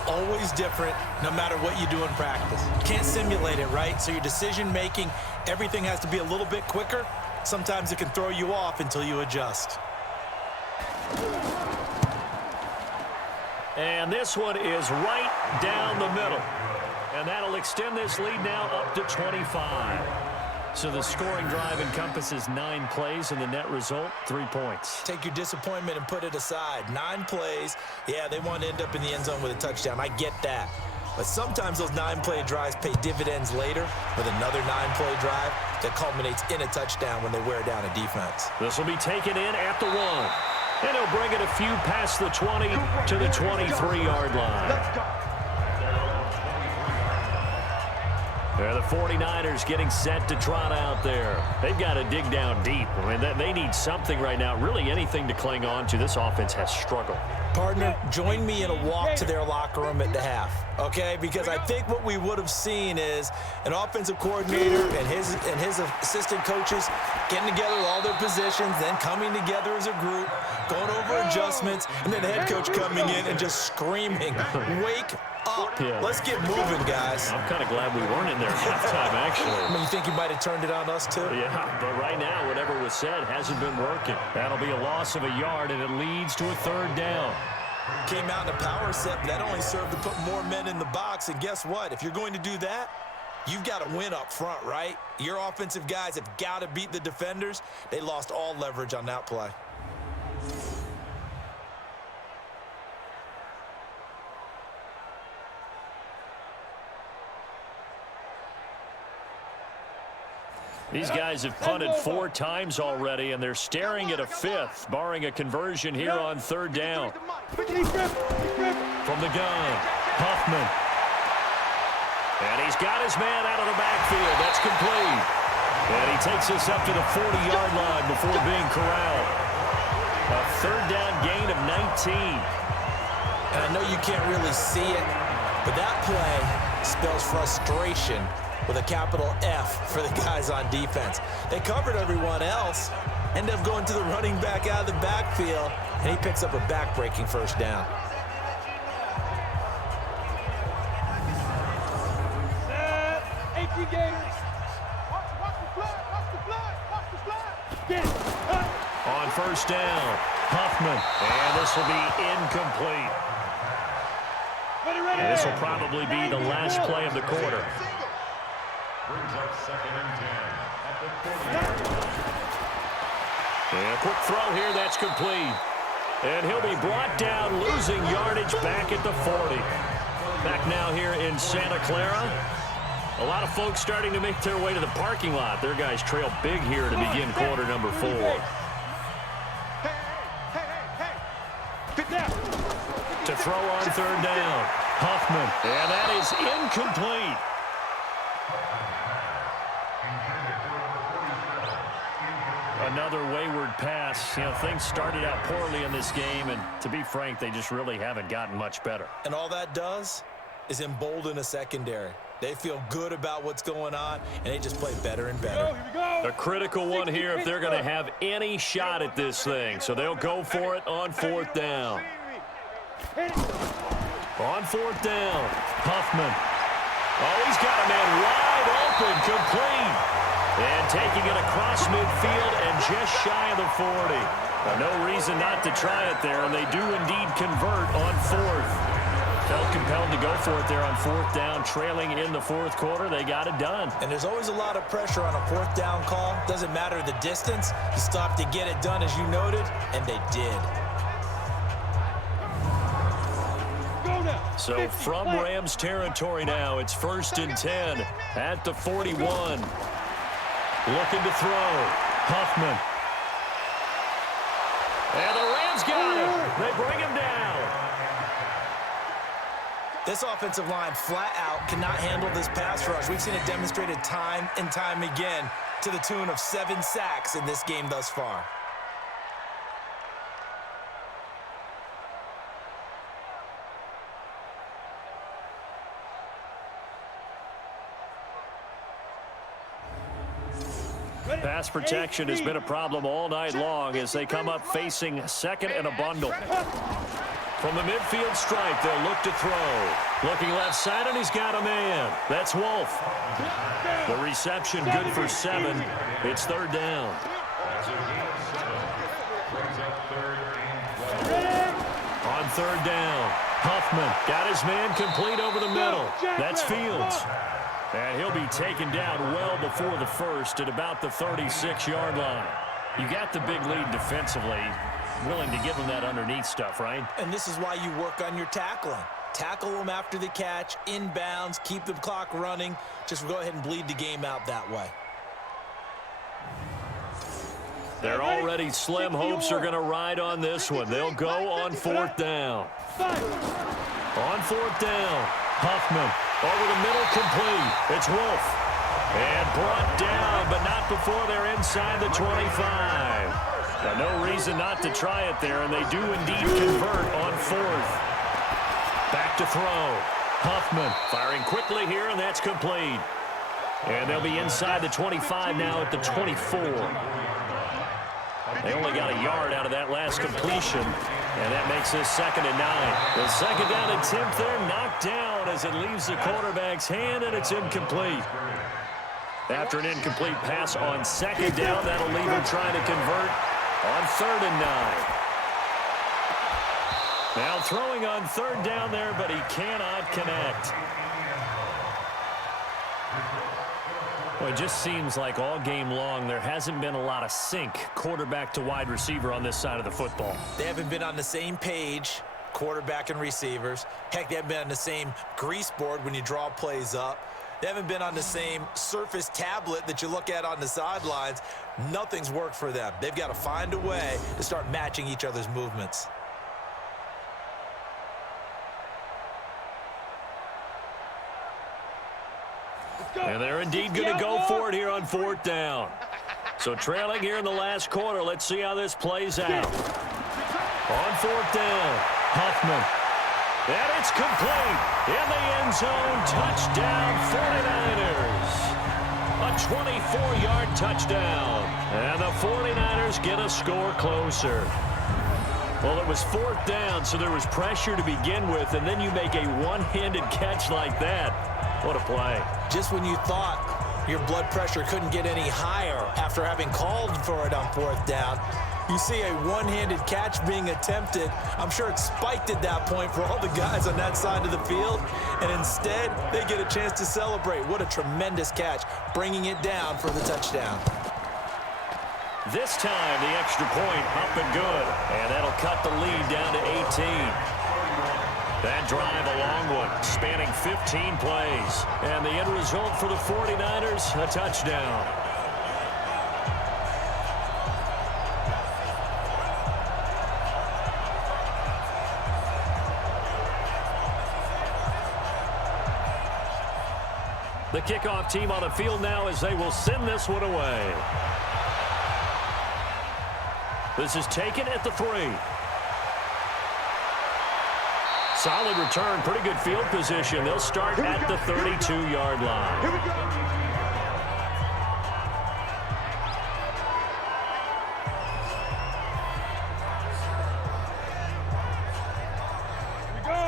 always different, no matter what you do in practice. You can't simulate it, right? So your decision-making, everything has to be a little bit quicker. Sometimes it can throw you off until you adjust. And this one is right down the middle. And that'll extend this lead now up to 25. So the scoring drive encompasses 9 plays, and the net result, 3 points. Take your disappointment and put it aside. 9 plays. Yeah, they want to end up in the end zone with a touchdown. I get that. But sometimes those 9-play drives pay dividends later with another 9-play drive that culminates in a touchdown when they wear down a defense. This will be taken in at the 1. And he'll bring it a few past the 20 to the 23-yard line. They're the 49ers getting set to trot out there. They've got to dig down deep. I mean, they need something right now, really anything to cling on to. This offense has struggled. Partner, join me in a walk to their locker room at the half, okay? Because I think what we would have seen is an offensive coordinator and his assistant coaches getting together with all their positions, then coming together as a group, going over adjustments, and then the head coach coming in and just screaming, wake up. Yeah. Let's get moving, guys. I'm kind of glad we weren't in there at halftime, actually. I mean, you think you might have turned it on us, too? Yeah, but right now, whatever was said hasn't been working. That'll be a loss of a yard, and it leads to a 3rd down. Came out in a power set, but that only served to put more men in the box. And guess what? If you're going to do that, you've got to win up front, right? Your offensive guys have got to beat the defenders. They lost all leverage on that play. These guys have punted 4 times already, and they're staring at a 5th, barring a conversion here on 3rd down. From the gun, Huffman. And he's got his man out of the backfield. That's complete. And he takes us up to the 40-yard line before being corralled. A 3rd down gain of 19. And I know you can't really see it, but that play spells frustration with a capital F for the guys on defense. They covered everyone else, end up going to the running back out of the backfield, and he picks up a back-breaking 1st down. On 1st down, Huffman, and this will be incomplete. And this will probably be the last play of the quarter. Brings up 2nd and 10 at the 40. And a quick throw here, that's complete. And he'll be brought down, losing yardage back at the 40. Back now here in Santa Clara. A lot of folks starting to make their way to the parking lot. Their guys trail big here to begin quarter number 4. To throw on 3rd down. Huffman. And that is incomplete. Another wayward pass. You know, things started out poorly in this game, and to be frank, they just really haven't gotten much better. And all that does is embolden a secondary. They feel good about what's going on, and they just play better and better. A critical one here if they're going to have any shot at this thing. So they'll go for it on 4th down. On 4th down, Huffman. Oh, he's got a man wide open, complete. And taking it across midfield and just shy of the 40. No reason not to try it there, and they do indeed convert on 4th. Felt compelled to go for it there on 4th down, trailing in the 4th quarter. They got it done. And there's always a lot of pressure on a 4th down call. Doesn't matter the distance. You stop to get it done, as you noted, and they did. So from Rams territory now, it's 1st and 10 at the 41. Looking to throw. Huffman. And the Rams got him. They bring him down. This offensive line flat out cannot handle this pass rush. We've seen it demonstrated time and time again to the tune of 7 sacks in this game thus far. Pass protection has been a problem all night long as they come up facing 2nd and a bundle. From the midfield stripe, they'll look to throw. Looking left side, and he's got a man. That's Wolf. The reception good for 7. It's 3rd down. On 3rd down, Huffman got his man complete over the middle. That's Fields. And he'll be taken down well before the 1st at about the 36-yard line. You got the big lead defensively. Willing to give them that underneath stuff, right? And this is why you work on your tackling. Tackle them after the catch, inbounds, keep the clock running. Just go ahead and bleed the game out that way. Their already slim hopes are going to ride on this one. They'll go on 4th down. On 4th down, Huffman. Over the middle, complete. It's Wolf. And brought down, but not before they're inside the 25. Now, no reason not to try it there, and they do indeed convert on 4th. Back to throw. Huffman firing quickly here, and that's complete. And they'll be inside the 25 now at the 24. They only got a yard out of that last completion, and that makes this 2nd and 9. The 2nd down attempt there knocked down as it leaves the quarterback's hand, and it's incomplete. After an incomplete pass on 2nd down, that'll leave him trying to convert on 3rd and 9. Now throwing on 3rd down there, but he cannot connect. Well, it just seems like all game long there hasn't been a lot of sync quarterback to wide receiver on this side of the football. They haven't been on the same page, quarterback and receivers. Heck, they haven't been on the same grease board when you draw plays up. They haven't been on the same surface tablet that you look at on the sidelines. Nothing's worked for them. They've got to find a way to start matching each other's movements. And they're indeed going to go for it here on 4th down. So trailing here in the last quarter, let's see how this plays out. On 4th down, Huffman. And it's complete. In the end zone, touchdown 49ers. A 24-yard touchdown. And the 49ers get a score closer. Well, it was 4th down, so there was pressure to begin with, and then you make a one-handed catch like that. What a play. Just when you thought your blood pressure couldn't get any higher after having called for it on 4th down, You see a one-handed catch being attempted. I'm sure it spiked at that point for all the guys on that side of the field. And instead, they get a chance to celebrate. What a tremendous catch, bringing it down for the touchdown. This time, the extra point up and good. And that'll cut the lead down to 18. That drive a long one, spanning 15 plays. And the end result for the 49ers, a touchdown. The kickoff team on the field now as they will send this one away. This is taken at the 3. Solid return, pretty good field position. They'll start at the 32-yard line. Here we go.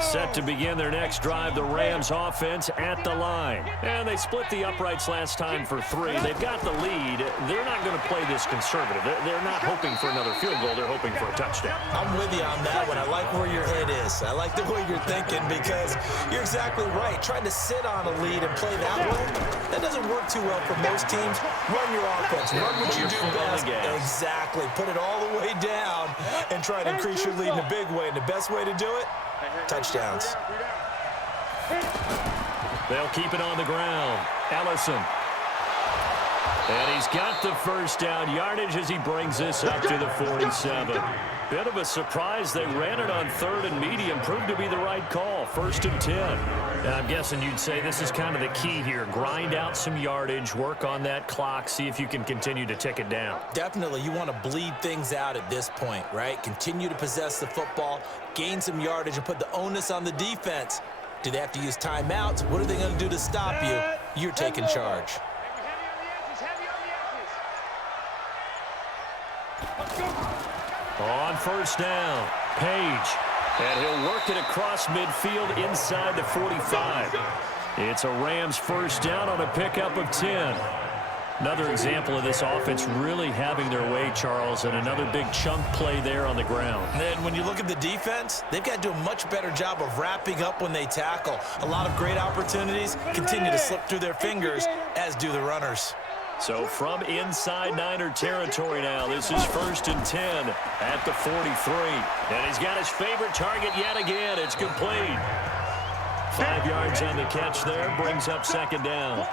Set to begin their next drive, the Rams offense at the line. And they split the uprights last time for 3. They've got the lead. They're not going to play this conservative. They're not hoping for another field goal. They're hoping for a touchdown. I'm with you on that one. I like where your head is. I like the way you're thinking because you're exactly right. Trying to sit on a lead and play that way, that doesn't work too well for most teams. Run your offense. Run what you do best. Exactly. Put it all the way down and try to increase your lead in a big way. And the best way to do it, touchdowns. They'll keep it on the ground. Ellison. And he's got the first down yardage as he brings this up to the 47. Bit of a surprise. They ran it on 3rd and medium. Proved to be the right call. 1st and 10. And I'm guessing you'd say this is kind of the key here. Grind out some yardage. Work on that clock. See if you can continue to tick it down. Definitely. You want to bleed things out at this point, right? Continue to possess the football, gain some yardage, and put the onus on the defense. Do they have to use timeouts? What are they going to do to stop you? You're taking charge. On 1st down, Page. And he'll work it across midfield inside the 45. It's a Rams 1st down on a pickup of 10. Another example of this offense really having their way, Charles, and another big chunk play there on the ground. And then when you look at the defense, they've got to do a much better job of wrapping up when they tackle. A lot of great opportunities continue to slip through their fingers, as do the runners. So from inside Niner territory now, this is 1st and 10 at the 43. And he's got his favorite target yet again. It's complete. 5 yards on the catch there, brings up 2nd down.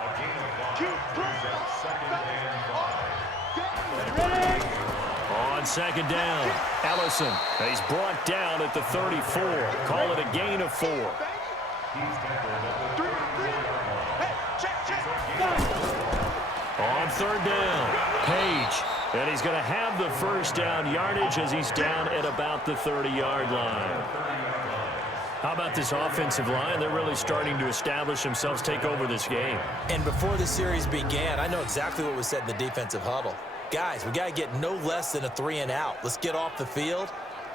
On 2nd down, Ellison. He's brought down at the 34. Call it a gain of 4. On 3rd down, Page. And he's going to have the 1st down yardage as he's down at about the 30-yard line. How about this offensive line? They're really starting to establish themselves, take over this game. And before the series began, I know exactly what was said in the defensive huddle. Guys, we got to get no less than a 3 and out. Let's get off the field.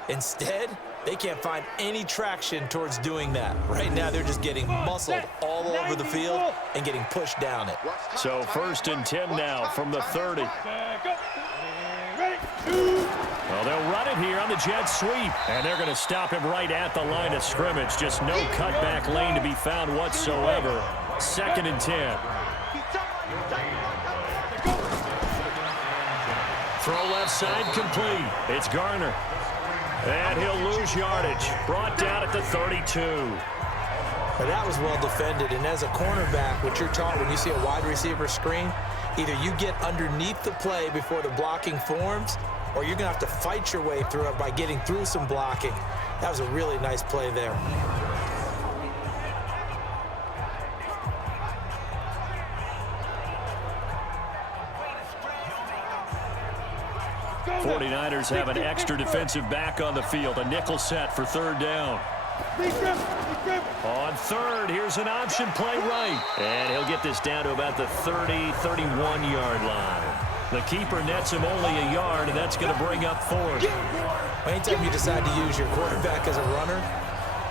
Instead, they can't find any traction towards doing that. Right now, they're just getting muscled all over the field and getting pushed down it. So 1st and 10 now from the 30. Well, they'll run it here on the jet sweep. And they're going to stop him right at the line of scrimmage. Just no cutback lane to be found whatsoever. 2nd and 10. Throw left side complete. It's Garner. And he'll lose yardage. Brought down at the 32. But that was well defended. And as a cornerback, what you're taught when you see a wide receiver screen, either you get underneath the play before the blocking forms, or you're going to have to fight your way through it by getting through some blocking. That was a really nice play there. The 49ers have an extra defensive back on the field. A nickel set for 3rd down. On 3rd, here's an option play right. And he'll get this down to about the 30, 31-yard line. The keeper nets him only a yard, and that's going to bring up 4th. Anytime you decide to use your quarterback as a runner,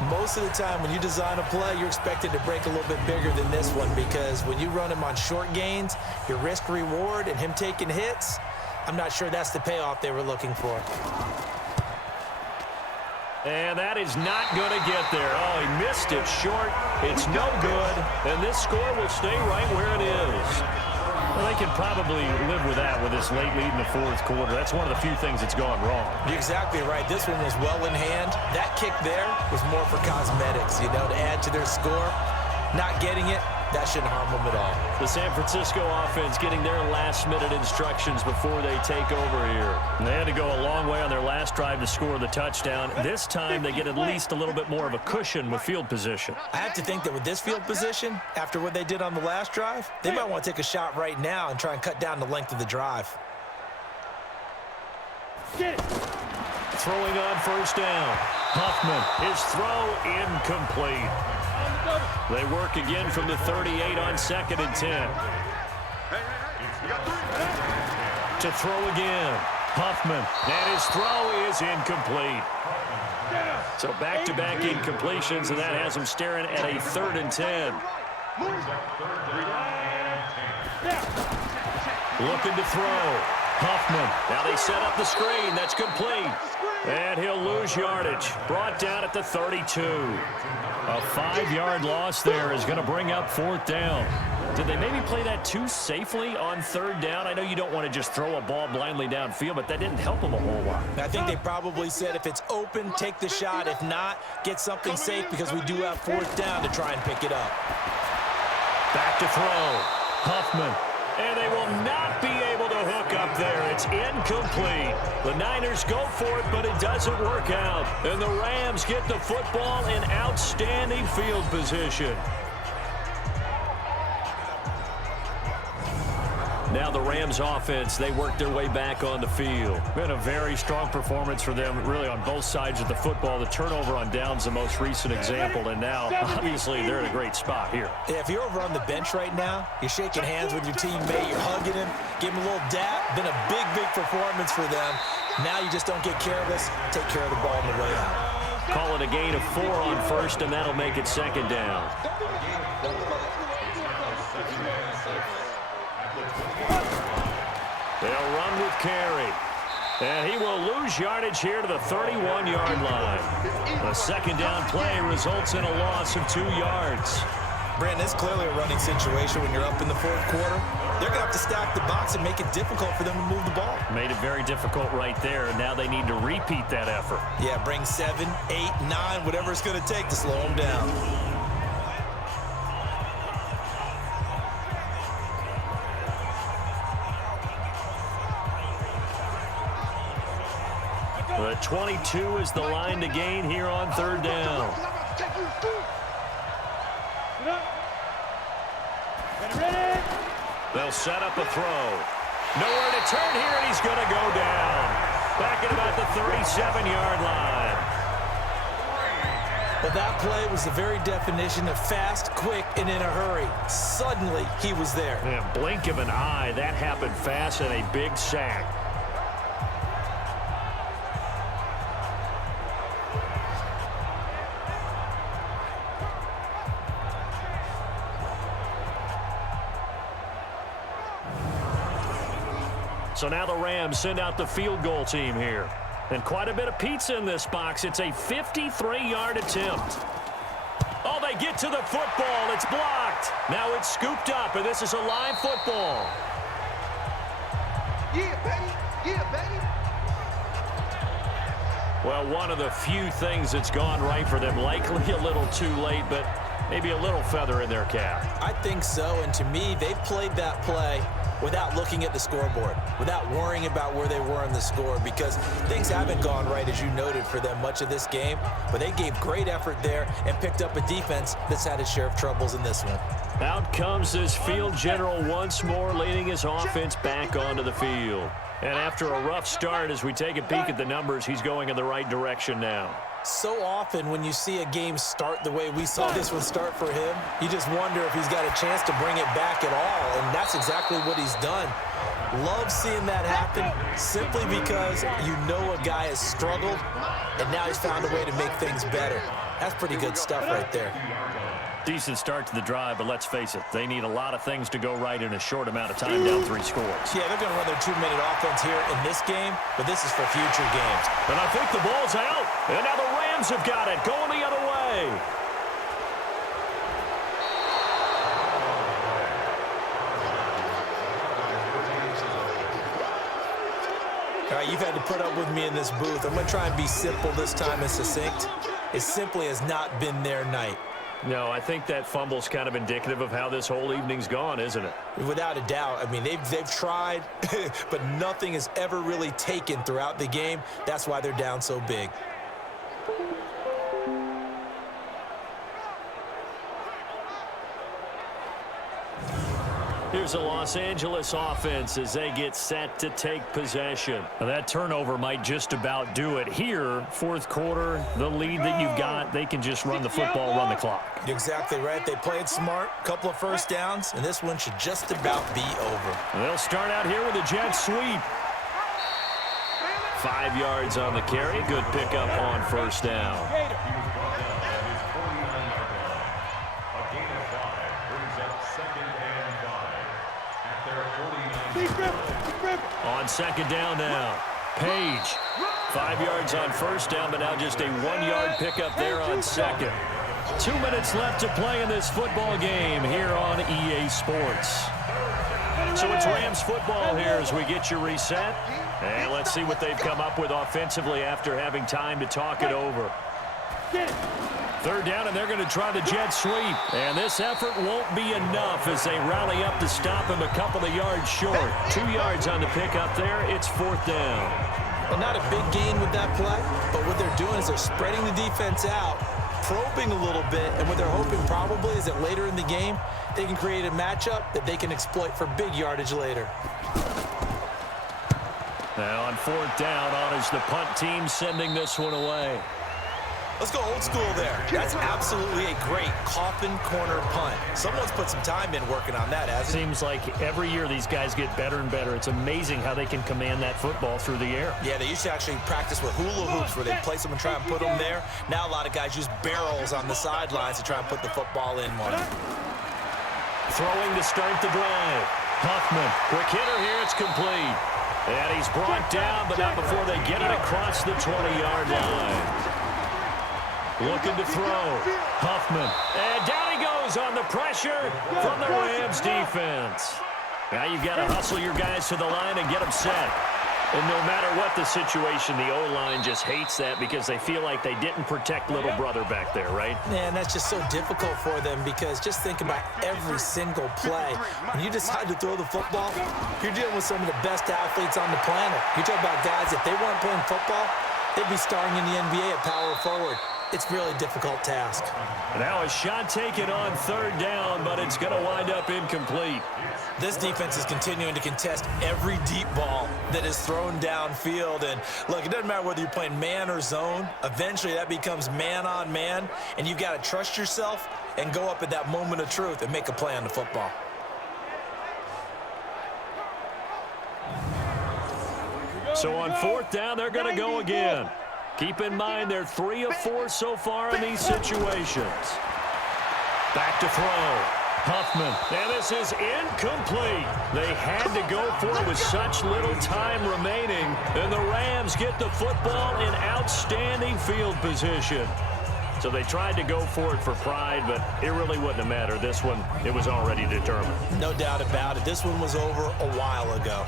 most of the time when you design a play, you're expected to break a little bit bigger than this one because when you run him on short gains, your risk-reward and him taking hits, I'm not sure that's the payoff they were looking for. And that is not going to get there. Oh, he missed it short. It's no good. And this score will stay right where it is. Well, they can probably live with that with this late lead in the fourth quarter. That's one of the few things that's gone wrong. You're exactly right. This one was well in hand. That kick there was more for cosmetics, you know, to add to their score. Not getting it, that shouldn't harm them at all. The San Francisco offense getting their last-minute instructions before they take over here. And they had to go a long way on their last drive to score the touchdown. This time they get at least a little bit more of a cushion with field position. I have to think that with this field position, after what they did on the last drive, they might want to take a shot right now and try and cut down the length of the drive. Throwing on first down. Huffman, his throw incomplete. They work again from the 38 on 2nd and 10. To throw again. Huffman, and his throw is incomplete. So back-to-back incompletions, and that has them staring at a 3rd and 10. Looking to throw. Huffman. Now they set up the screen. That's complete. And he'll lose yardage. Brought down at the 32. A 5-yard loss there is going to bring up 4th down. Did they maybe play that too safely on 3rd down? I know you don't want to just throw a ball blindly downfield, but that didn't help them a whole lot. I think they probably said if it's open, take the shot. If not, get something safe because we do have 4th down to try and pick it up. Back to throw. Huffman. And they will not be able to hook up there. It's incomplete. The Niners go for it, but it doesn't work out. And the Rams get the football in outstanding field position. Now the Rams offense, they work their way back on the field. Been a very strong performance for them, really, on both sides of the football. The turnover on downs, the most recent example, and now, obviously, they're in a great spot here. Yeah, if you're over on the bench right now, you're shaking hands with your teammate, you're hugging him, give him a little dap. Been a big, big performance for them. Now you just don't get careless. Take care of the ball on the way out. Call it a gain of 4 on 1st, and that'll make it 2nd down. They'll run with Carey. And he will lose yardage here to the 31-yard line. A 2nd down play results in a loss of 2 yards. Brandon, it's clearly a running situation when you're up in the 4th quarter. They're going to have to stack the box and make it difficult for them to move the ball. Made it very difficult right there, and now they need to repeat that effort. Yeah, bring 7, 8, 9, whatever it's going to take to slow them down. The 22 is the line to gain here on 3rd down. They'll set up a throw. Nowhere to turn here, and he's going to go down. Back at about the 37-yard line. Well, that play was the very definition of fast, quick, and in a hurry. Suddenly, he was there. Yeah, blink of an eye, that happened fast, and a big sack. So now the Rams send out the field goal team here. And quite a bit of pizza in this box. It's a 53-yard attempt. Oh, they get to the football. It's blocked. Now it's scooped up, and this is a live football. Yeah, baby. Yeah, baby. Well, one of the few things that's gone right for them. Likely a little too late, but maybe a little feather in their cap. I think so, and to me, they played that play without looking at the scoreboard, without worrying about where they were in the score, because things haven't gone right, as you noted, for them much of this game, but they gave great effort there and picked up a defense that's had its share of troubles in this one. Out comes this field general once more, leading his offense back onto the field. And after a rough start, as we take a peek at the numbers, he's going in the right direction now. So often when you see a game start the way we saw this one start for him, you just wonder if he's got a chance to bring it back at all, and that's exactly what he's done. Love seeing that happen simply because you know a guy has struggled, and now he's found a way to make things better. That's pretty good stuff right there. Decent start to the drive, but let's face it, they need a lot of things to go right in a short amount of time, down 3 scores. Yeah, they're going to run their 2-minute offense here in this game, but this is for future games. And I think the ball's out. And now the Rams have got it, going the other way. All right, you've had to put up with me in this booth. I'm going to try and be simple this time and succinct. It simply has not been their night. No, I think that fumble's kind of indicative of how this whole evening's gone, isn't it? Without a doubt. I mean, they've tried, but nothing is ever really taken throughout the game. That's why they're down so big. Here's a Los Angeles offense as they get set to take possession. Now, that turnover might just about do it. Here, fourth quarter, the lead that you've got, they can just run the football, run the clock. You're exactly right. They played smart, couple of first downs, and this one should just about be over. They'll start out here with a jet sweep. 5 yards on the carry. Good pickup on first down. On second down now, Page. 5 yards on first down, but now just a 1-yard pickup there on second. 2 minutes left to play in this football game here on EA Sports. So it's Rams football here as we get you reset. And let's see what they've come up with offensively after having time to talk it over. Third down, and they're going to try the jet sweep. And this effort won't be enough as they rally up to stop him a couple of yards short. 2 yards on the pickup there. It's fourth down. Well, not a big gain with that play, but what they're doing is they're spreading the defense out, probing a little bit, and what they're hoping probably is that later in the game, they can create a matchup that they can exploit for big yardage later. Now on fourth down, honors the punt team sending this one away. Let's go old school there. That's absolutely a great coffin corner punt. Someone's put some time in working on that, hasn't it? Seems like every year these guys get better and better. It's amazing how they can command that football through the air. Yeah, they used to actually practice with hula hoops where they'd place them and try and put them there. Now a lot of guys use barrels on the sidelines to try and put the football in one. Throwing to start the drive. Huffman, quick hitter here, it's complete. And he's brought down, but not before they get it across the 20-yard line. Looking to throw. Huffman. And down he goes on the pressure from the Rams defense. Now you've got to hustle your guys to the line and get them set. And no matter what the situation, the O-line just hates that because they feel like they didn't protect little brother back there, right? Man, that's just so difficult for them because just think about every single play. When you decide to throw the football, you're dealing with some of the best athletes on the planet. You talk about guys, if they weren't playing football, they'd be starring in the NBA at power forward. It's a really difficult task. Now a shot taken on third down, but it's going to wind up incomplete. This defense is continuing to contest every deep ball that is thrown downfield. And look, it doesn't matter whether you're playing man or zone. Eventually that becomes man on man, and you've got to trust yourself and go up at that moment of truth and make a play on the football. So on fourth down, they're going to go again. Keep in mind, they're 3 of 4 so far in these situations. Back to throw. Huffman. And this is incomplete. They had to go for it with such little time remaining. And the Rams get the football in outstanding field position. So they tried to go for it for pride, but it really wouldn't have mattered. This one, it was already determined. No doubt about it. This one was over a while ago.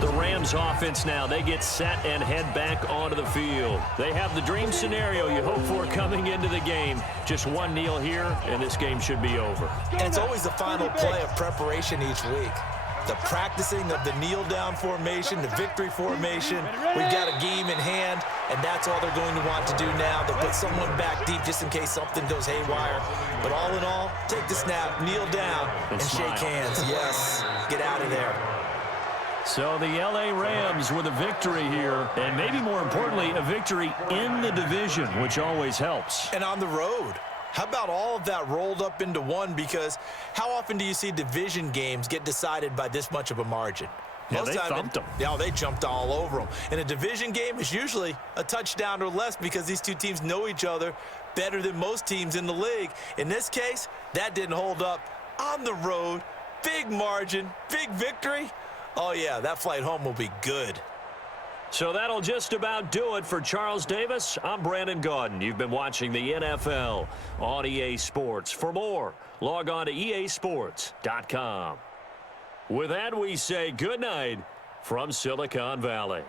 The Rams offense now, they get set and head back onto the field. They have the dream scenario you hope for coming into the game. Just one kneel here, and this game should be over. And it's always the final play of preparation each week. The practicing of the kneel-down formation, the victory formation. We've got a game in hand, and that's all they're going to want to do now. They'll put someone back deep just in case something goes haywire. But all in all, take the snap, kneel down, and shake hands. Yes, get out of there. So the LA Rams with a victory here, and maybe more importantly, a victory in the division, which always helps. And on the road. How about all of that rolled up into one? Because how often do you see division games get decided by this much of a margin? Yeah, Most they time thumped them. Yeah, they jumped all over them. And a division game is usually a touchdown or less because these two teams know each other better than most teams in the league. In this case, that didn't hold up. On the road, big margin, big victory. Oh, yeah, that flight home will be good. So that'll just about do it for Charles Davis. I'm Brandon Gaudin. You've been watching the NFL on EA Sports. For more, log on to easports.com. With that, we say good night from Silicon Valley.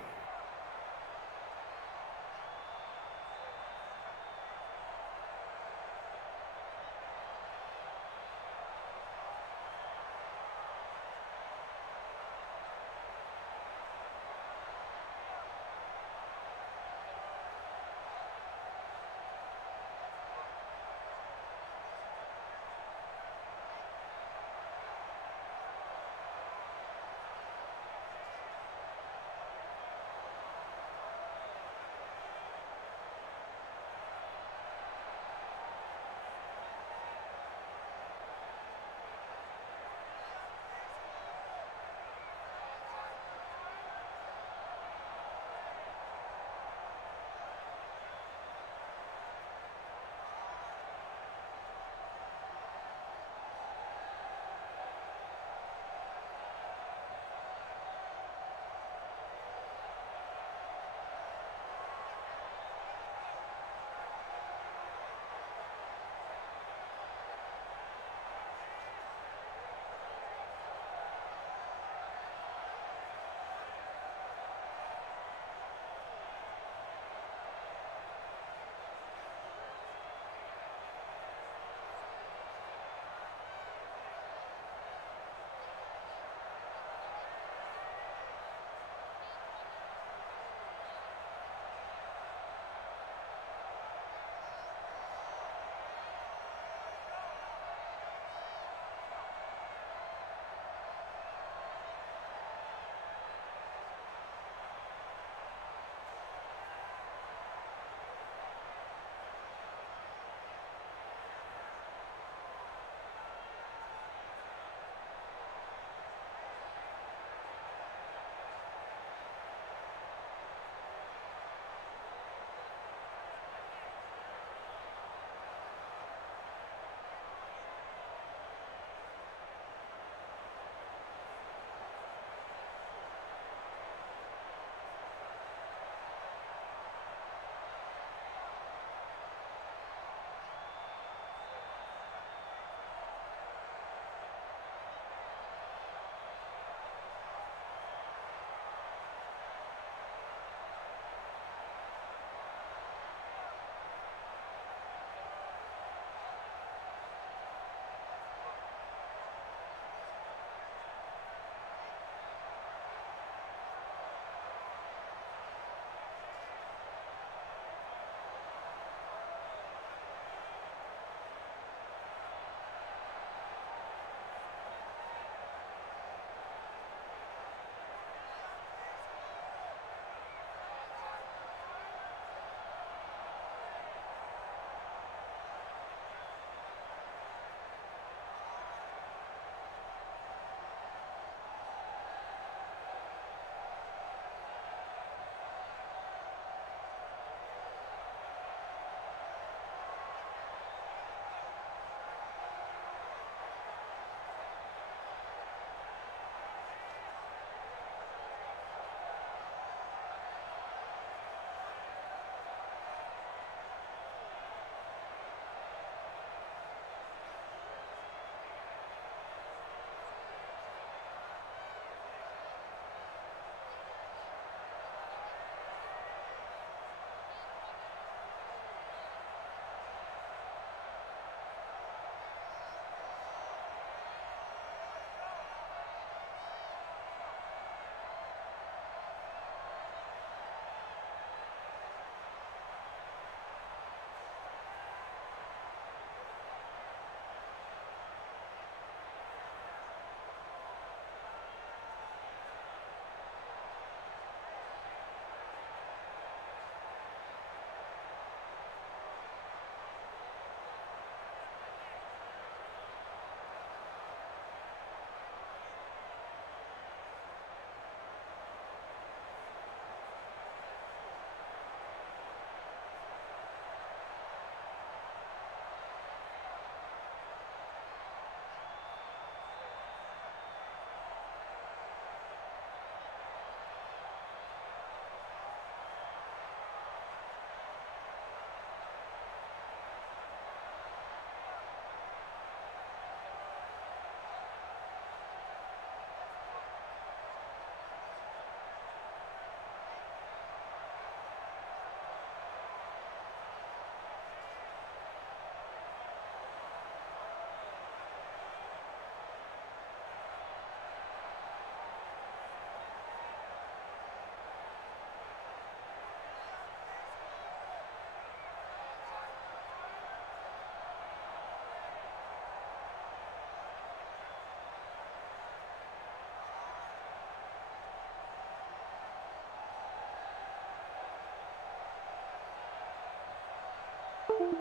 you.